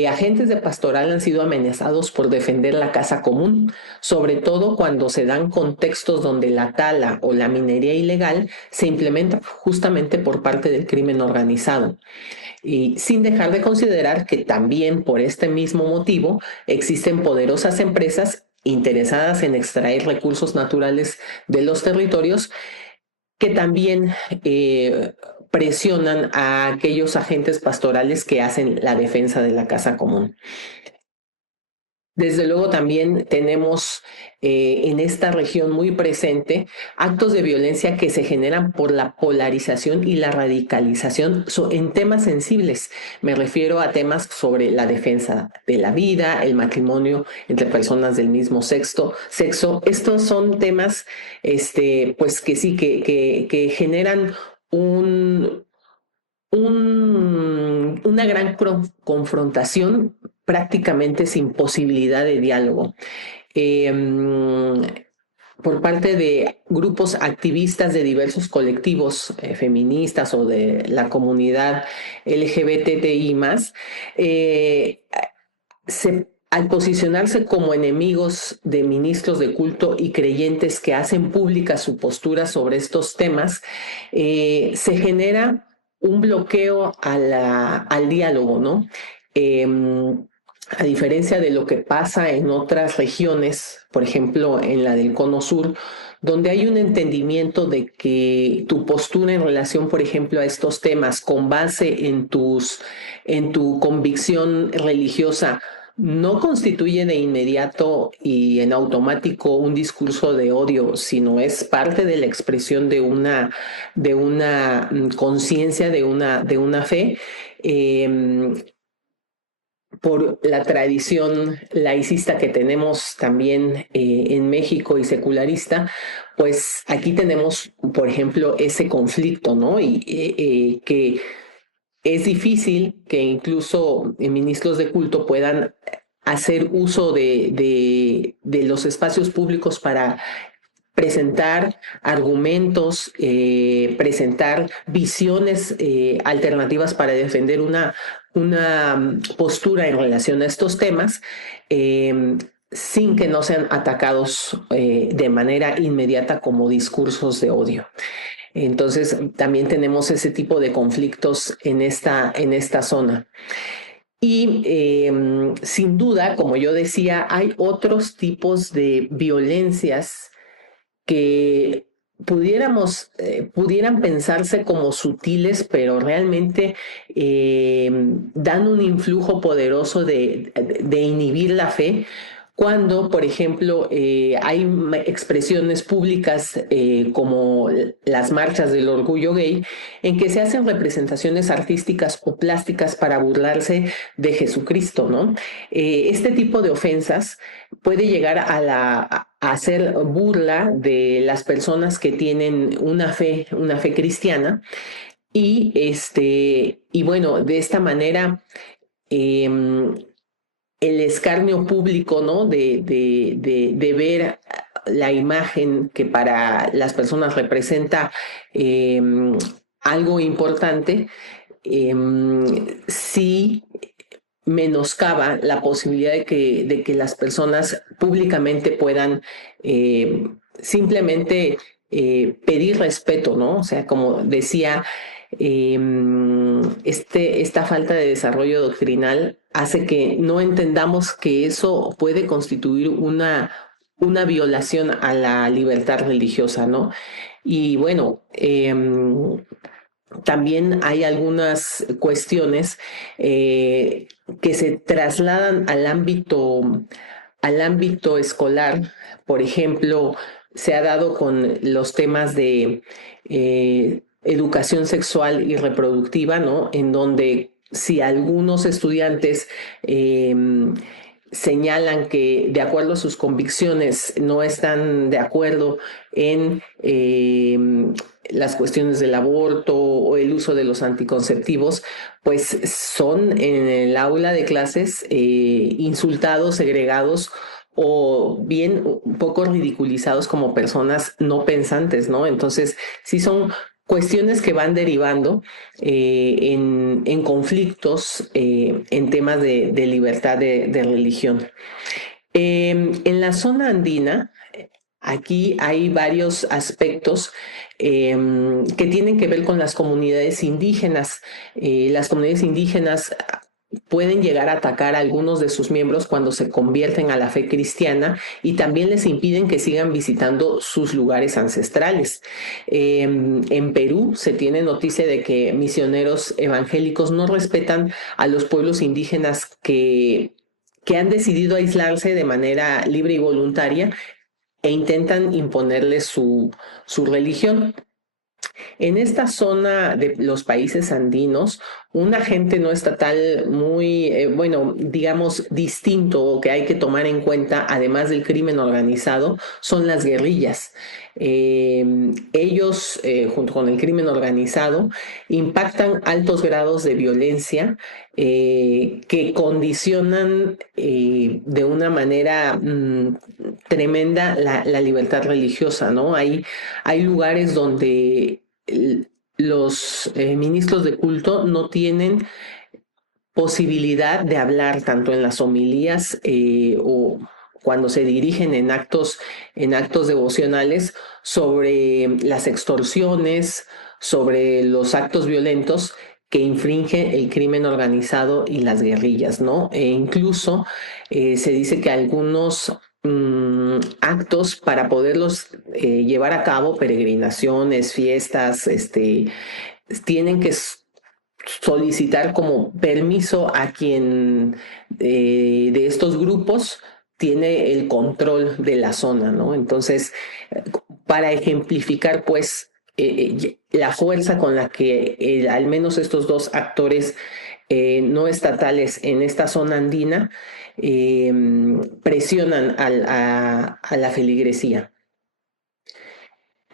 agentes de pastoral han sido amenazados por defender la casa común, sobre todo cuando se dan contextos donde la tala o la minería ilegal se implementa justamente por parte del crimen organizado. Y sin dejar de considerar que también por este mismo motivo existen poderosas empresas interesadas en extraer recursos naturales de los territorios que también presionan a aquellos agentes pastorales que hacen la defensa de la casa común. Desde luego también tenemos en esta región muy presente actos de violencia que se generan por la polarización y la radicalización en temas sensibles. Me refiero a temas sobre la defensa de la vida, el matrimonio entre personas del mismo sexo. Estos son temas pues que sí, que generan una gran confrontación prácticamente sin posibilidad de diálogo. Por parte de grupos activistas de diversos colectivos feministas o de la comunidad LGBTI+, al posicionarse como enemigos de ministros de culto y creyentes que hacen pública su postura sobre estos temas, se genera un bloqueo al diálogo, ¿no? A diferencia de lo que pasa en otras regiones, por ejemplo, en la del Cono Sur, donde hay un entendimiento de que tu postura en relación, por ejemplo, a estos temas con base en tu convicción religiosa no constituye de inmediato y en automático un discurso de odio, sino es parte de la expresión de una conciencia, de una fe. Por la tradición laicista que tenemos también en México y secularista, pues aquí tenemos, por ejemplo, ese conflicto, ¿no? Y que es difícil que incluso ministros de culto puedan hacer uso de los espacios públicos para presentar argumentos, presentar visiones alternativas para defender una postura en relación a estos temas, sin que no sean atacados de manera inmediata como discursos de odio. Entonces, también tenemos ese tipo de conflictos en esta zona. Y sin duda, como yo decía, hay otros tipos de violencias que pudieran pensarse como sutiles, pero realmente dan un influjo poderoso de inhibir la fe. Cuando, por ejemplo, hay expresiones públicas como las marchas del orgullo gay, en que se hacen representaciones artísticas o plásticas para burlarse de Jesucristo, ¿no? Este tipo de ofensas puede llegar a hacer burla de las personas que tienen una fe cristiana, y bueno, de esta manera el escarnio público, ¿no? De ver la imagen que para las personas representa algo importante, sí menoscaba la posibilidad de que las personas públicamente puedan simplemente pedir respeto, ¿no? O sea, como decía, esta falta de desarrollo doctrinal hace que no entendamos que eso puede constituir una violación a la libertad religiosa, ¿no? Y bueno, también hay algunas cuestiones que se trasladan al ámbito escolar. Por ejemplo, se ha dado con los temas de educación sexual y reproductiva, ¿no? En donde si algunos estudiantes señalan que de acuerdo a sus convicciones no están de acuerdo en las cuestiones del aborto o el uso de los anticonceptivos, pues son en el aula de clases insultados, segregados o bien un poco ridiculizados como personas no pensantes, ¿no? Entonces, sí son cuestiones que van derivando en conflictos en temas de libertad de religión. En la zona andina, aquí hay varios aspectos que tienen que ver con las comunidades indígenas. Las comunidades indígenas pueden llegar a atacar a algunos de sus miembros cuando se convierten a la fe cristiana, y también les impiden que sigan visitando sus lugares ancestrales. En Perú se tiene noticia de que misioneros evangélicos no respetan a los pueblos indígenas que han decidido aislarse de manera libre y voluntaria e intentan imponerles su religión. En esta zona de los países andinos, un agente no estatal muy, digamos, distinto que hay que tomar en cuenta, además del crimen organizado, son las guerrillas. Ellos, junto con el crimen organizado, impactan altos grados de violencia que condicionan de una manera tremenda la libertad religiosa, ¿no? Hay lugares donde los ministros de culto no tienen posibilidad de hablar tanto en las homilías o cuando se dirigen en actos devocionales sobre las extorsiones, sobre los actos violentos que infringe el crimen organizado y las guerrillas, ¿no? E incluso se dice que algunos actos para poderlos llevar a cabo, peregrinaciones, fiestas, tienen que solicitar como permiso a quien de estos grupos tiene el control de la zona, ¿no? Entonces, para ejemplificar, pues, la fuerza con la que al menos estos dos actores no estatales en esta zona andina presionan a la feligresía.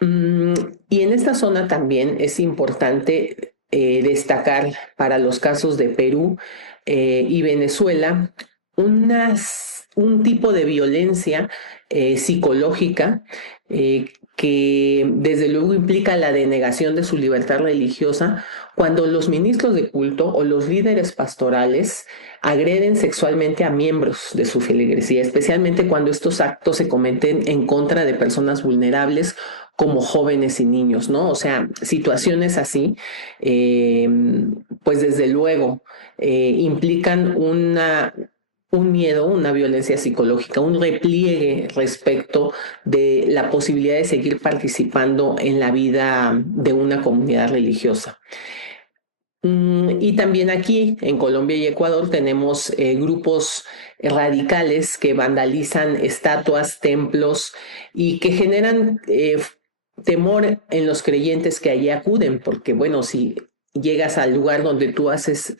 Y en esta zona también es importante destacar para los casos de Perú y Venezuela un tipo de violencia psicológica que desde luego implica la denegación de su libertad religiosa cuando los ministros de culto o los líderes pastorales agreden sexualmente a miembros de su feligresía, especialmente cuando estos actos se cometen en contra de personas vulnerables como jóvenes y niños, ¿no? O sea, situaciones así, pues desde luego implican un miedo, una violencia psicológica, un repliegue respecto de la posibilidad de seguir participando en la vida de una comunidad religiosa. Y también aquí en Colombia y Ecuador tenemos grupos radicales que vandalizan estatuas, templos y que generan temor en los creyentes que allí acuden, porque bueno, si llegas al lugar donde tú haces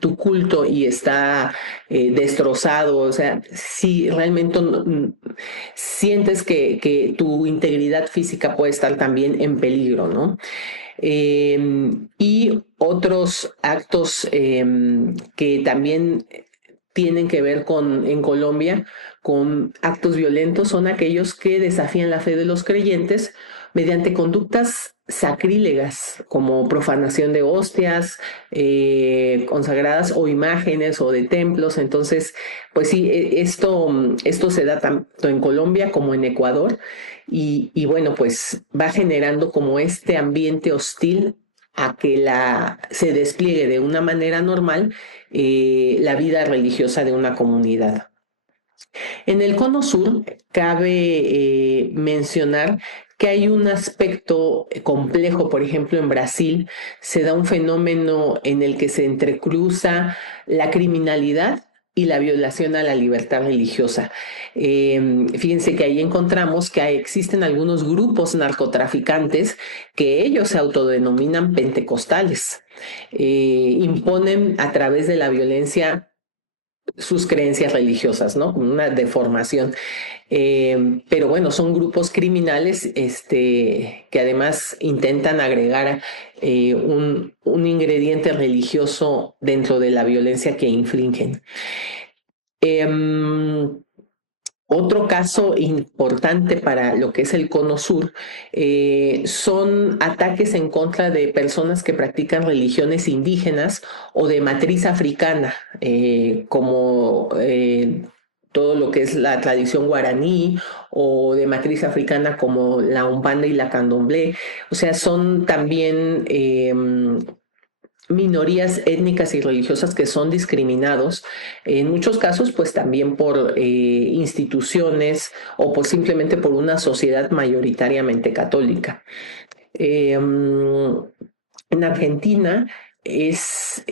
tu culto y está destrozado, o sea, si realmente sientes que tu integridad física puede estar también en peligro, ¿no? Y otros actos que también tienen que ver en Colombia con actos violentos son aquellos que desafían la fe de los creyentes mediante conductas sacrílegas como profanación de hostias consagradas o imágenes o de templos. Entonces, pues sí, esto se da tanto en Colombia como en Ecuador y bueno, pues va generando como este ambiente hostil a que se despliegue de una manera normal la vida religiosa de una comunidad. En el Cono Sur cabe mencionar que hay un aspecto complejo, por ejemplo, en Brasil se da un fenómeno en el que se entrecruza la criminalidad y la violación a la libertad religiosa. Fíjense que ahí encontramos que existen algunos grupos narcotraficantes que ellos se autodenominan pentecostales. Imponen a través de la violencia sus creencias religiosas, ¿no? Una deformación. Pero bueno, son grupos criminales que además intentan agregar un ingrediente religioso dentro de la violencia que infringen. Otro caso importante para lo que es el Cono Sur son ataques en contra de personas que practican religiones indígenas o de matriz africana, como todo lo que es la tradición guaraní o de matriz africana como la Umbanda y la Candomblé. O sea, son también minorías étnicas y religiosas que son discriminados, en muchos casos pues también por instituciones o simplemente por una sociedad mayoritariamente católica. En Argentina es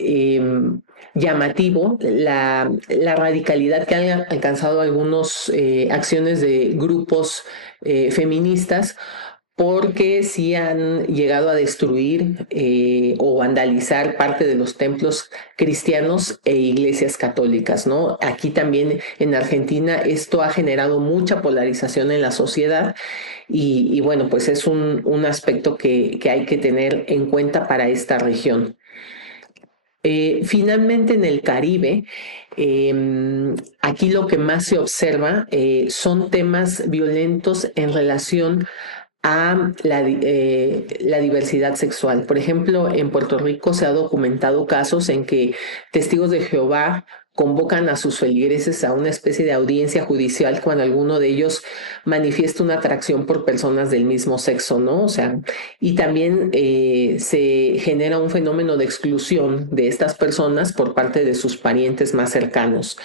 llamativo la radicalidad que han alcanzado algunas acciones de grupos feministas, porque sí han llegado a destruir o vandalizar parte de los templos cristianos e iglesias católicas, ¿no? Aquí también en Argentina esto ha generado mucha polarización en la sociedad y bueno, pues es un aspecto que hay que tener en cuenta para esta región. Finalmente en el Caribe, aquí lo que más se observa son temas violentos en relación a la diversidad sexual. Por ejemplo, en Puerto Rico se ha documentado casos en que testigos de Jehová convocan a sus feligreses a una especie de audiencia judicial cuando alguno de ellos manifiesta una atracción por personas del mismo sexo, ¿no? O sea, y también se genera un fenómeno de exclusión de estas personas por parte de sus parientes más cercanos.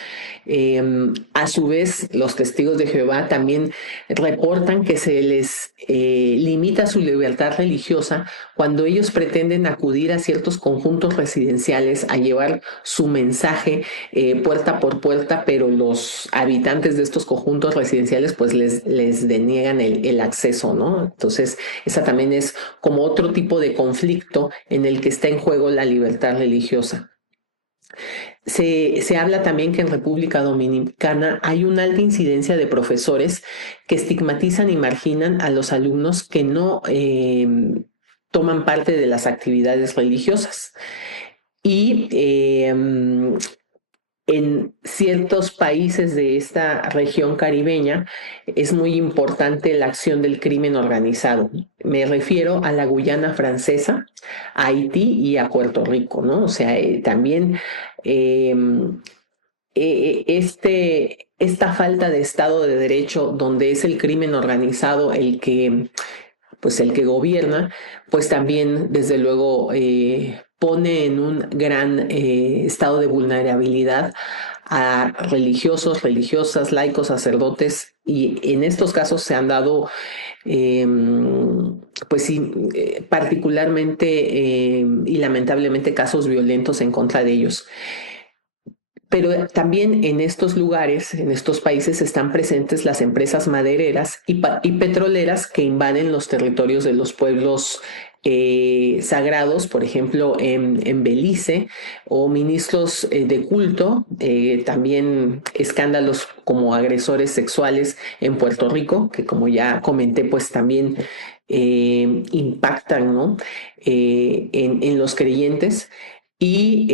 A su vez, los testigos de Jehová también reportan que se les limita su libertad religiosa cuando ellos pretenden acudir a ciertos conjuntos residenciales a llevar su mensaje puerta por puerta, pero los habitantes de estos conjuntos residenciales pues les deniegan el acceso, ¿no? Entonces, esa también es como otro tipo de conflicto en el que está en juego la libertad religiosa. Se habla también que en República Dominicana hay una alta incidencia de profesores que estigmatizan y marginan a los alumnos que no toman parte de las actividades religiosas. Y en ciertos países de esta región caribeña es muy importante la acción del crimen organizado. Me refiero a la Guyana Francesa, a Haití y a Puerto Rico, ¿no? O sea, también esta falta de Estado de Derecho, donde es el crimen organizado el que gobierna, pues también, desde luego, pone en un gran estado de vulnerabilidad a religiosos, religiosas, laicos, sacerdotes, y en estos casos se han dado, particularmente y lamentablemente casos violentos en contra de ellos. Pero también en estos lugares, en estos países, están presentes las empresas madereras y petroleras que invaden los territorios de los pueblos sagrados, por ejemplo, en Belice, o ministros de culto, también escándalos como agresores sexuales en Puerto Rico, que como ya comenté, pues también impactan, ¿no? En los creyentes. Y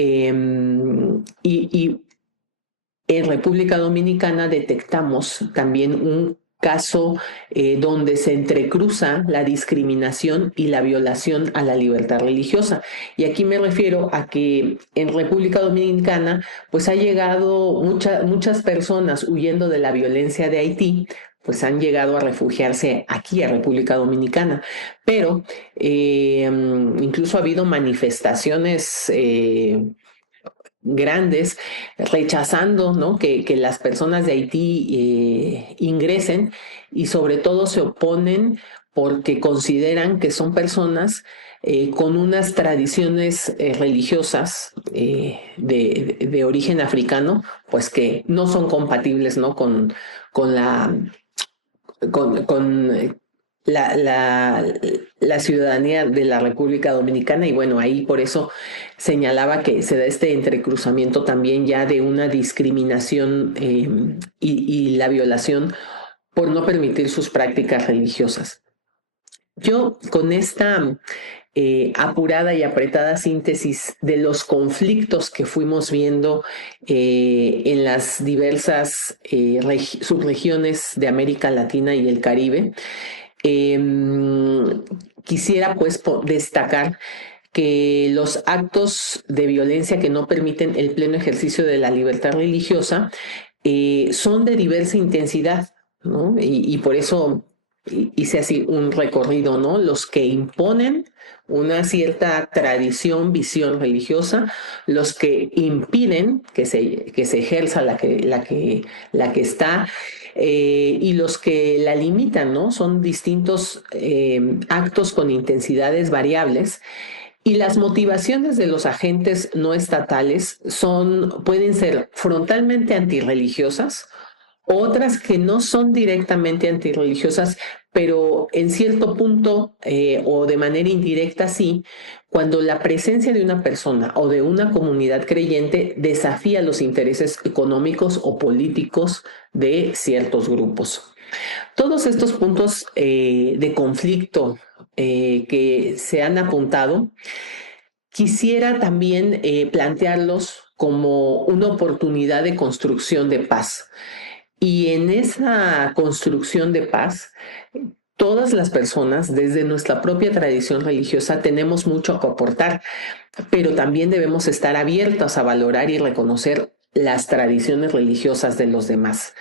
en República Dominicana detectamos también un caso donde se entrecruza la discriminación y la violación a la libertad religiosa. Y aquí me refiero a que en República Dominicana pues ha llegado muchas personas huyendo de la violencia de Haití, pues han llegado a refugiarse aquí a República Dominicana. Pero incluso ha habido manifestaciones grandes rechazando, ¿no? que las personas de Haití ingresen, y sobre todo se oponen porque consideran que son personas con unas tradiciones religiosas de origen africano, pues que no son compatibles, ¿no? con la ciudadanía de la República Dominicana. Y bueno, ahí por eso señalaba que se da este entrecruzamiento también ya de una discriminación y la violación por no permitir sus prácticas religiosas. Yo, con esta apurada y apretada síntesis de los conflictos que fuimos viendo en las diversas subregiones de América Latina y el Caribe, quisiera pues destacar que los actos de violencia que no permiten el pleno ejercicio de la libertad religiosa son de diversa intensidad, ¿no? Y por eso hice así un recorrido, ¿no? Los que imponen una cierta tradición, visión religiosa, los que impiden que se ejerza la que está, y los que la limitan, ¿no? Son distintos actos con intensidades variables. Y las motivaciones de los agentes no estatales pueden ser frontalmente antirreligiosas, otras que no son directamente antirreligiosas, pero en cierto punto o de manera indirecta sí, cuando la presencia de una persona o de una comunidad creyente desafía los intereses económicos o políticos de ciertos grupos. Todos estos puntos de conflicto que se han apuntado, quisiera también plantearlos como una oportunidad de construcción de paz. Y en esa construcción de paz, todas las personas, desde nuestra propia tradición religiosa, tenemos mucho que aportar, pero también debemos estar abiertos a valorar y reconocer las tradiciones religiosas de los demás.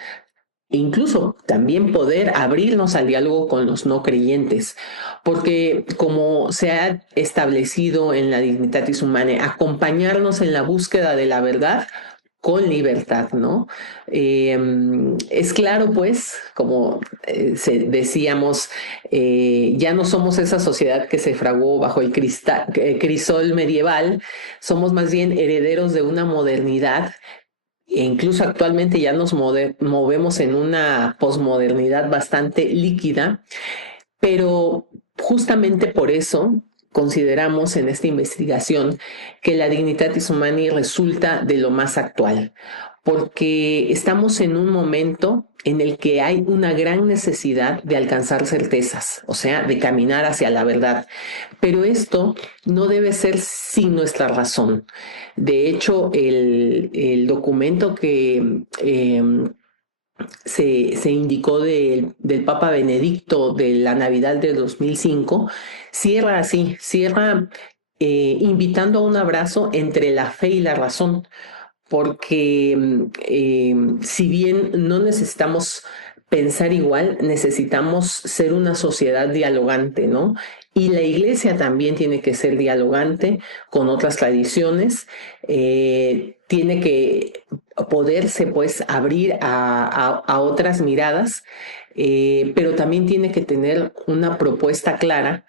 E incluso también poder abrirnos al diálogo con los no creyentes, porque como se ha establecido en la Dignitatis Humanae, acompañarnos en la búsqueda de la verdad con libertad, ¿no? Es claro, pues, como decíamos, ya no somos esa sociedad que se fraguó bajo el crisol medieval, somos más bien herederos de una modernidad e incluso actualmente ya nos movemos en una posmodernidad bastante líquida, pero justamente por eso consideramos en esta investigación que la Dignitatis Humanae resulta de lo más actual, porque estamos en un momento en el que hay una gran necesidad de alcanzar certezas, o sea, de caminar hacia la verdad. Pero esto no debe ser sin nuestra razón. De hecho, el documento que se indicó del Papa Benedicto de la Navidad de 2005, cierra así, cierra invitando a un abrazo entre la fe y la razón, porque si bien no necesitamos pensar igual, necesitamos ser una sociedad dialogante, ¿no? Y la iglesia también tiene que ser dialogante con otras tradiciones, tiene que poderse pues abrir a otras miradas, pero también tiene que tener una propuesta clara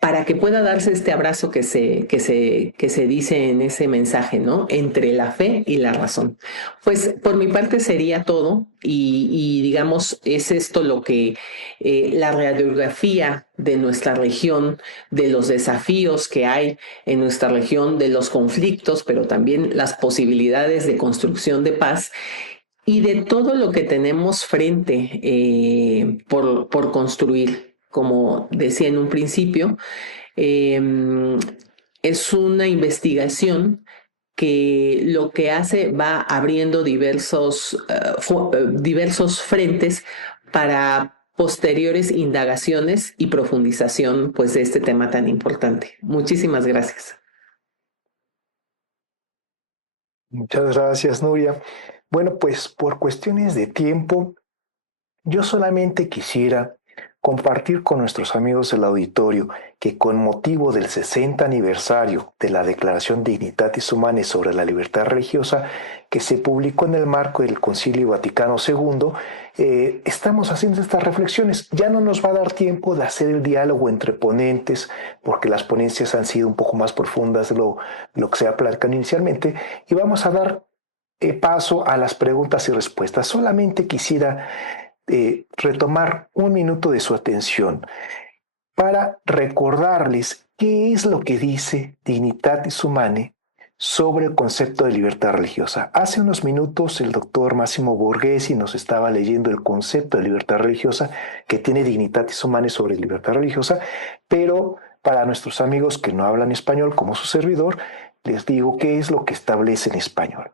para que pueda darse este abrazo que se dice en ese mensaje, ¿no? Entre la fe y la razón. Pues por mi parte sería todo y digamos, es esto lo que la radiografía de nuestra región, de los desafíos que hay en nuestra región, de los conflictos, pero también las posibilidades de construcción de paz y de todo lo que tenemos frente por construir. Como decía en un principio, eh, es una investigación que lo que hace va abriendo diversos frentes para posteriores indagaciones y profundización pues, de este tema tan importante. Muchísimas gracias. Muchas gracias, Nuria. Bueno, pues por cuestiones de tiempo, yo solamente quisiera compartir con nuestros amigos del auditorio que con motivo del 60 aniversario de la Declaración Dignitatis Humanae sobre la libertad religiosa, que se publicó en el marco del Concilio Vaticano II, estamos haciendo estas reflexiones. Ya no nos va a dar tiempo de hacer el diálogo entre ponentes, porque las ponencias han sido un poco más profundas de lo que se ha platicado inicialmente, y vamos a dar paso a las preguntas y respuestas. Solamente quisiera retomar un minuto de su atención para recordarles qué es lo que dice Dignitatis Humanae sobre el concepto de libertad religiosa. Hace unos minutos el doctor Massimo Borghesi nos estaba leyendo el concepto de libertad religiosa que tiene Dignitatis Humanae sobre libertad religiosa, pero para nuestros amigos que no hablan español como su servidor, les digo qué es lo que establece en español.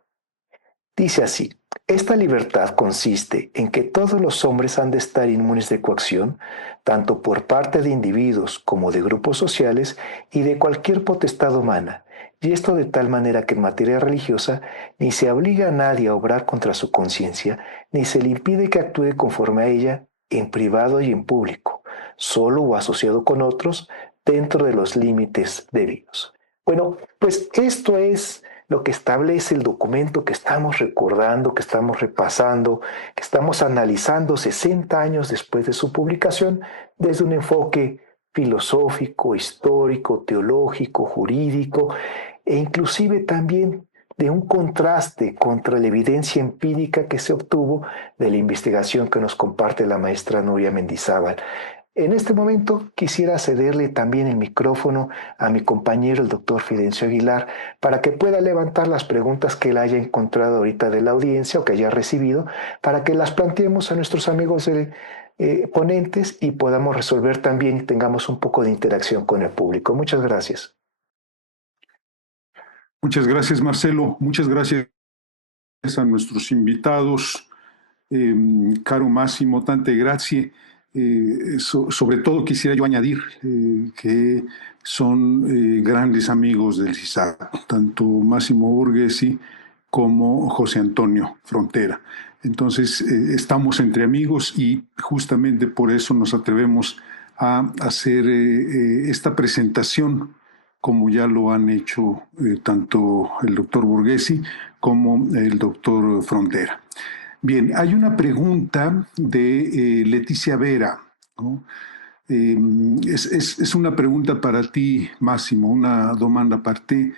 Dice así: esta libertad consiste en que todos los hombres han de estar inmunes de coacción, tanto por parte de individuos como de grupos sociales y de cualquier potestad humana, y esto de tal manera que en materia religiosa ni se obliga a nadie a obrar contra su conciencia, ni se le impide que actúe conforme a ella en privado y en público, solo o asociado con otros, dentro de los límites debidos. Bueno, pues esto es lo que establece el documento que estamos recordando, que estamos repasando, que estamos analizando 60 años después de su publicación desde un enfoque filosófico, histórico, teológico, jurídico e inclusive también de un contraste contra la evidencia empírica que se obtuvo de la investigación que nos comparte la maestra Nuria Mendizábal. En este momento quisiera cederle también el micrófono a mi compañero, el doctor Fidencio Aguilar, para que pueda levantar las preguntas que él haya encontrado ahorita de la audiencia o que haya recibido, para que las planteemos a nuestros amigos ponentes y podamos resolver también y tengamos un poco de interacción con el público. Muchas gracias. Muchas gracias, Marcelo. Muchas gracias a nuestros invitados. Caro Massimo, tante grazie. Sobre todo quisiera yo añadir que son grandes amigos del CISAC, tanto Massimo Borghesi como José Antonio Frontera. Entonces, estamos entre amigos y justamente por eso nos atrevemos a hacer esta presentación, como ya lo han hecho tanto el doctor Borghesi como el doctor Frontera. Bien, hay una pregunta de Leticia Vera, ¿no? Es una pregunta para ti, Massimo, una domanda per te,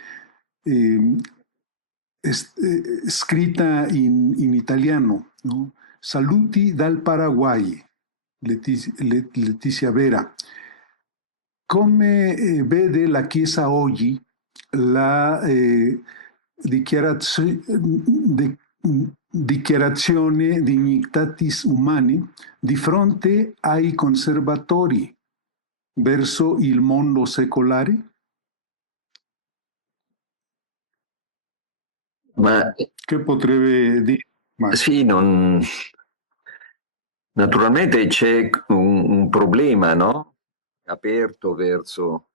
scritta in italiano, no? Saluti dal Paraguay, Letizia Vera. Come vede la Chiesa oggi la dichiarazione Dignitatis Humani di fronte ai conservatori verso il mondo secolare? Ma che potrebbe dire? Sì, naturalmente c'è un problema, no? Aperto verso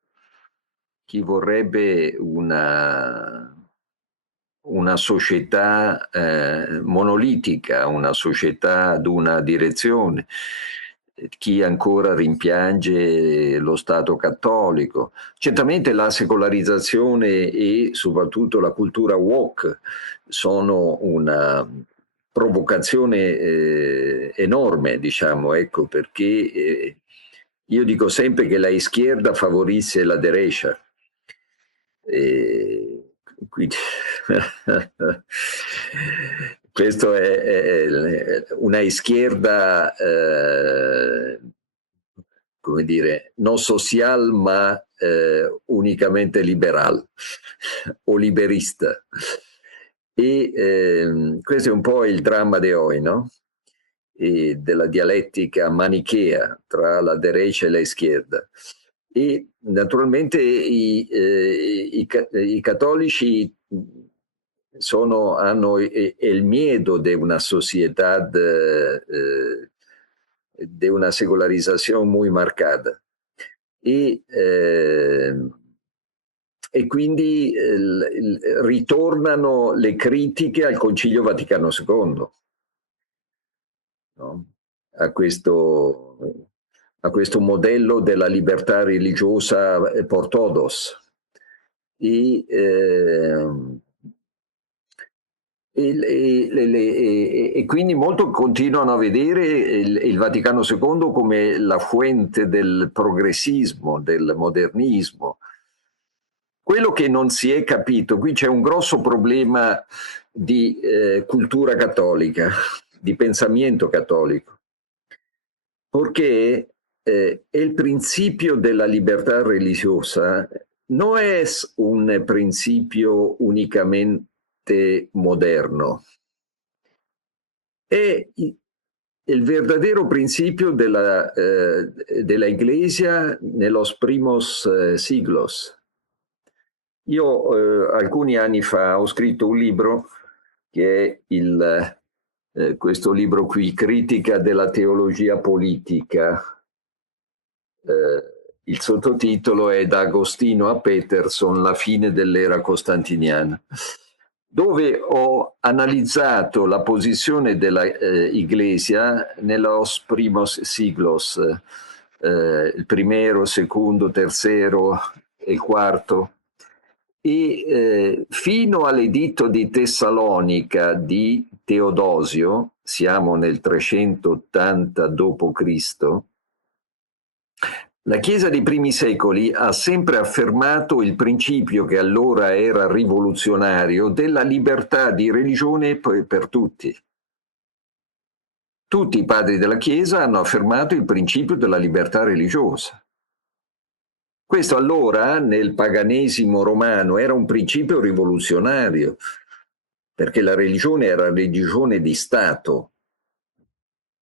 chi vorrebbe una società monolitica, una società ad una direzione, chi ancora rimpiange lo Stato cattolico. Certamente la secolarizzazione e soprattutto la cultura woke sono una provocazione enorme, diciamo, ecco, perché io dico sempre che la izquierda favorisce la derecha. Quindi questo è una izquierda, come dire, non social ma unicamente liberal o liberista. E questo è un po' il dramma di oggi, no? E della dialettica manichea tra la derecha e la izquierda. E naturalmente i cattolici hanno il miedo di una società, di una secolarizazione molto marcata. E quindi ritornano le critiche al Concilio Vaticano II, no? a questo modello della libertà religiosa por todos. E quindi molto continuano a vedere il Vaticano II come la fuente del progressismo, del modernismo. Quello che non si è capito, qui c'è un grosso problema di cultura cattolica, di pensamiento cattolico, perché el principio de la libertad religiosa no es un principio únicamente moderno, è el verdadero principio de la Iglesia nellos primos siglos. Io alcuni anni fa ho scritto un libro che è questo libro qui, Critica della teologia politica. Il sottotitolo è Da Agostino a Peterson, la fine dell'era costantiniana, dove ho analizzato la posizione della Iglesia nellos primos siglos, il primero, secondo, tercero e il quarto, e fino all'editto di Tessalonica di Teodosio, siamo nel 380 d.C., la Chiesa dei primi secoli ha sempre affermato il principio, che allora era rivoluzionario, della libertà di religione per tutti. Tutti i padri della Chiesa hanno affermato il principio della libertà religiosa. Questo allora, nel paganesimo romano, era un principio rivoluzionario, perché la religione era religione di Stato.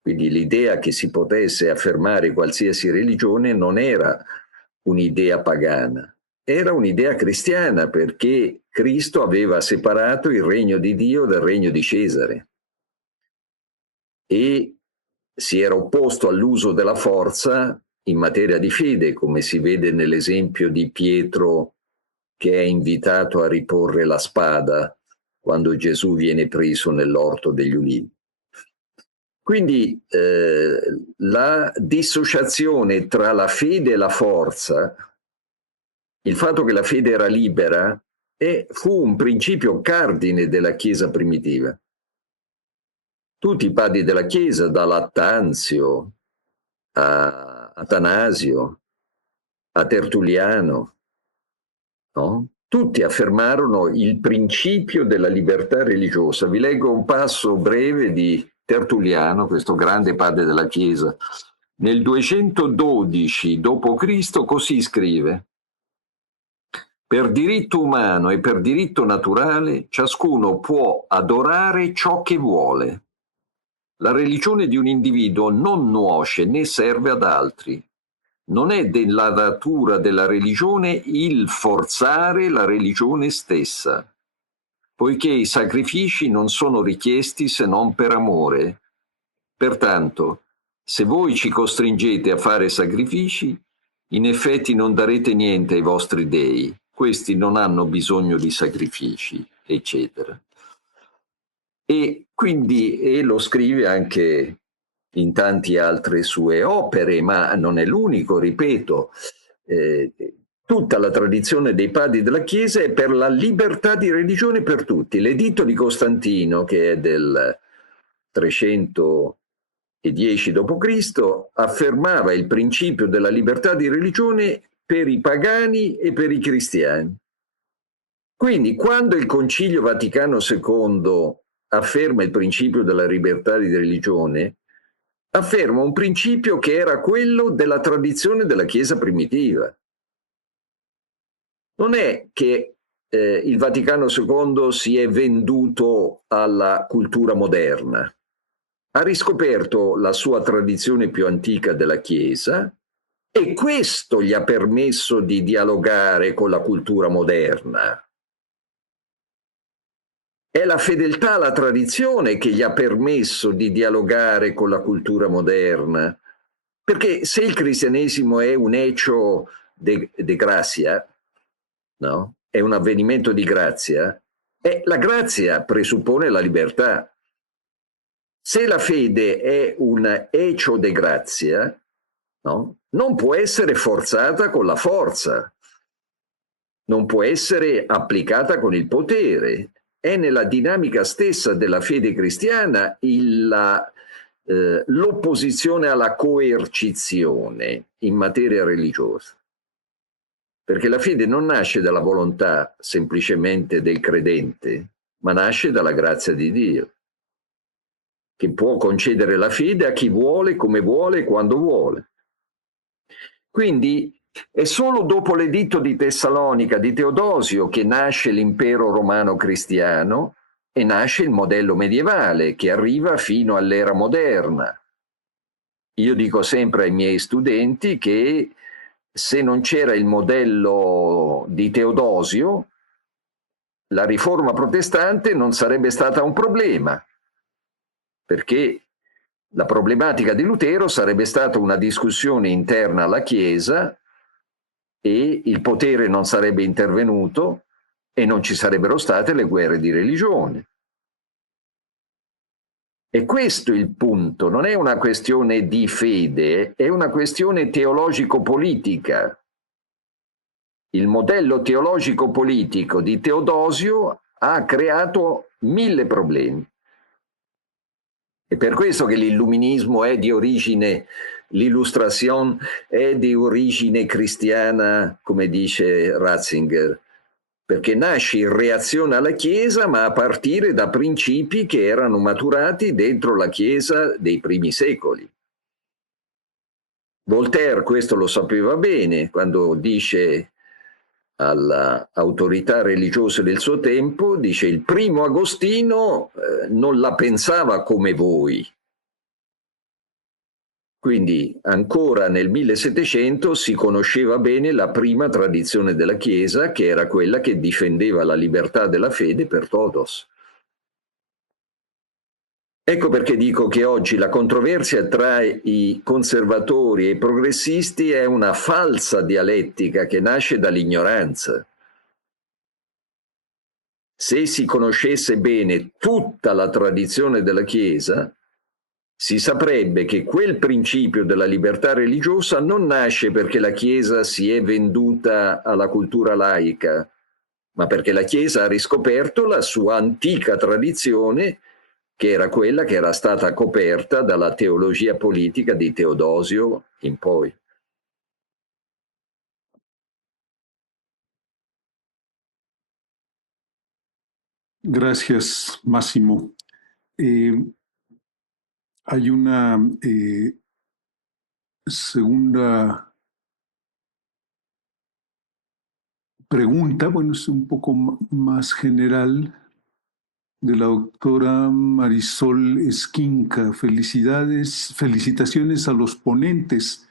Quindi l'idea che si potesse affermare qualsiasi religione non era un'idea pagana, era un'idea cristiana, perché Cristo aveva separato il regno di Dio dal regno di Cesare e si era opposto all'uso della forza in materia di fede, come si vede nell'esempio di Pietro che è invitato a riporre la spada quando Gesù viene preso nell'orto degli ulivi. Quindi la dissociazione tra la fede e la forza, il fatto che la fede era libera, fu un principio cardine della Chiesa primitiva. Tutti i padri della Chiesa, da Lattanzio a Atanasio, a Tertulliano, no? Tutti affermarono il principio della libertà religiosa. Vi leggo un passo breve di Tertulliano, questo grande padre della Chiesa. Nel 212 d.C. così scrive: per diritto umano e per diritto naturale ciascuno può adorare ciò che vuole. La religione di un individuo non nuoce né serve ad altri. Non è della natura della religione il forzare la religione stessa, poiché i sacrifici non sono richiesti se non per amore. Pertanto, se voi ci costringete a fare sacrifici, in effetti non darete niente ai vostri dei. Questi non hanno bisogno di sacrifici, eccetera. E quindi lo scrive anche in tante altre sue opere, ma non è l'unico, ripeto. Tutta la tradizione dei padri della Chiesa è per la libertà di religione per tutti. L'editto di Costantino, che è del 310 d.C., affermava il principio della libertà di religione per i pagani e per i cristiani. Quindi, quando il Concilio Vaticano II afferma il principio della libertà di religione, afferma un principio che era quello della tradizione della Chiesa primitiva. Non è che il Vaticano II si è venduto alla cultura moderna. Ha riscoperto la sua tradizione più antica della Chiesa e questo gli ha permesso di dialogare con la cultura moderna. È la fedeltà alla tradizione che gli ha permesso di dialogare con la cultura moderna. Perché se il cristianesimo è un hecho de grazia, no? È un avvenimento di grazia, la grazia presuppone la libertà. Se la fede è un hecho de grazia, no? Non può essere forzata con la forza, non può essere applicata con il potere. È nella dinamica stessa della fede cristiana l'opposizione alla coercizione in materia religiosa. Perché la fede non nasce dalla volontà semplicemente del credente, ma nasce dalla grazia di Dio, che può concedere la fede a chi vuole, come vuole, quando vuole. Quindi è solo dopo l'editto di Tessalonica di Teodosio che nasce l'impero romano cristiano e nasce il modello medievale che arriva fino all'era moderna. Io dico sempre ai miei studenti che se non c'era il modello di Teodosio, la riforma protestante non sarebbe stata un problema, perché la problematica di Lutero sarebbe stata una discussione interna alla Chiesa e il potere non sarebbe intervenuto e non ci sarebbero state le guerre di religione. E questo è il punto, non è una questione di fede, è una questione teologico-politica. Il modello teologico-politico di Teodosio ha creato 1000 problemi. È per questo che l'illuminismo è di origine, l'illustration è di origine cristiana, come dice Ratzinger, perché nasce in reazione alla Chiesa, ma a partire da principi che erano maturati dentro la Chiesa dei primi secoli. Voltaire questo lo sapeva bene quando dice alle autorità religiose del suo tempo, dice: il primo Agostino non la pensava come voi. Quindi ancora nel 1700 si conosceva bene la prima tradizione della Chiesa, che era quella che difendeva la libertà della fede per todos. Ecco perché dico che oggi la controversia tra i conservatori e i progressisti è una falsa dialettica che nasce dall'ignoranza. se si conoscesse bene tutta la tradizione della Chiesa, si saprebbe che quel principio della libertà religiosa non nasce perché la Chiesa si è venduta alla cultura laica, ma perché la Chiesa ha riscoperto la sua antica tradizione, che era quella che era stata coperta dalla teologia politica di Teodosio in poi. Gracias, Máximo. Hay una segunda pregunta, bueno, es un poco más general, de la doctora Marisol Esquinca. Felicitaciones a los ponentes.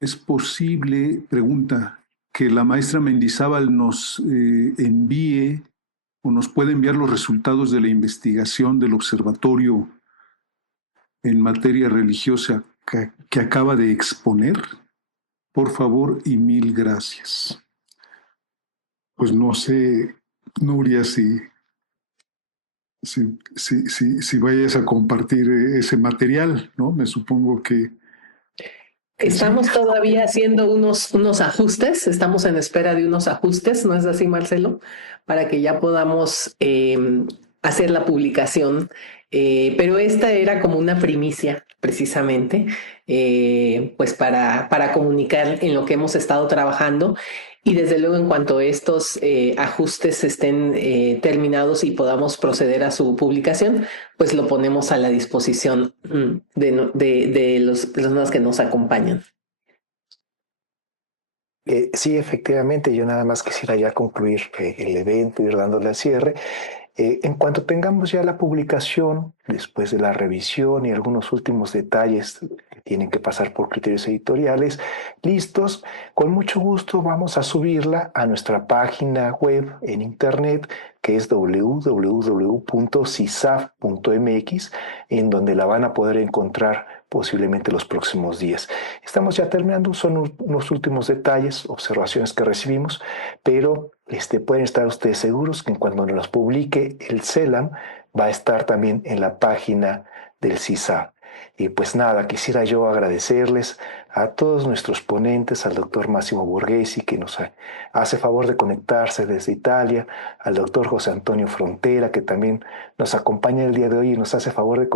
¿Es posible, pregunta, que la maestra Mendizábal nos envíe o nos puede enviar los resultados de la investigación del observatorio en materia religiosa que acaba de exponer? Por favor y mil gracias. Pues no sé, Nuria, si vayas a compartir ese material, ¿no? Me supongo que Estamos sí. todavía haciendo unos ajustes, estamos en espera de unos ajustes, ¿no es así, Marcelo? Para que ya podamos hacer la publicación. Pero esta era como una primicia, precisamente, pues para comunicar en lo que hemos estado trabajando. Y desde luego, en cuanto estos ajustes estén terminados y podamos proceder a su publicación, pues lo ponemos a la disposición de las personas que nos acompañan. Sí, efectivamente, yo nada más quisiera ya concluir el evento, ir dándole al cierre. En cuanto tengamos ya la publicación, después de la revisión y algunos últimos detalles que tienen que pasar por criterios editoriales, listos, con mucho gusto vamos a subirla a nuestra página web en internet, que es www.cisaf.mx, en donde la van a poder encontrar posiblemente los próximos días. Estamos ya terminando, son unos últimos detalles, observaciones que recibimos, pero pueden estar ustedes seguros que cuando nos publique el CELAM va a estar también en la página del CISAF. Y pues nada, quisiera yo agradecerles a todos nuestros ponentes, al doctor Máximo Borghesi, que nos hace favor de conectarse desde Italia, al doctor José Antonio Frontera, que también nos acompaña el día de hoy y nos hace favor de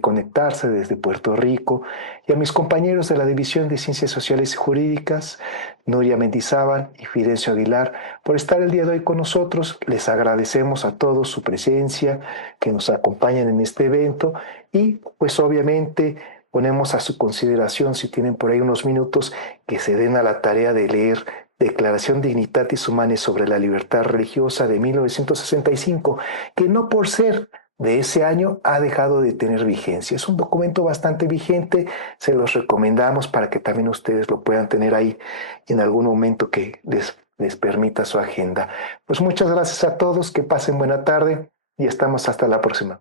conectarse desde Puerto Rico, y a mis compañeros de la División de Ciencias Sociales y Jurídicas, Nuria Mendizábal y Fidencio Aguilar, por estar el día de hoy con nosotros. Les agradecemos a todos su presencia, que nos acompañan en este evento, y pues obviamente ponemos a su consideración, si tienen por ahí unos minutos, que se den a la tarea de leer Declaración Dignitatis Humanae sobre la Libertad Religiosa de 1965, que no por ser de ese año ha dejado de tener vigencia. Es un documento bastante vigente, se los recomendamos para que también ustedes lo puedan tener ahí en algún momento que les permita su agenda. Pues muchas gracias a todos, que pasen buena tarde y estamos hasta la próxima.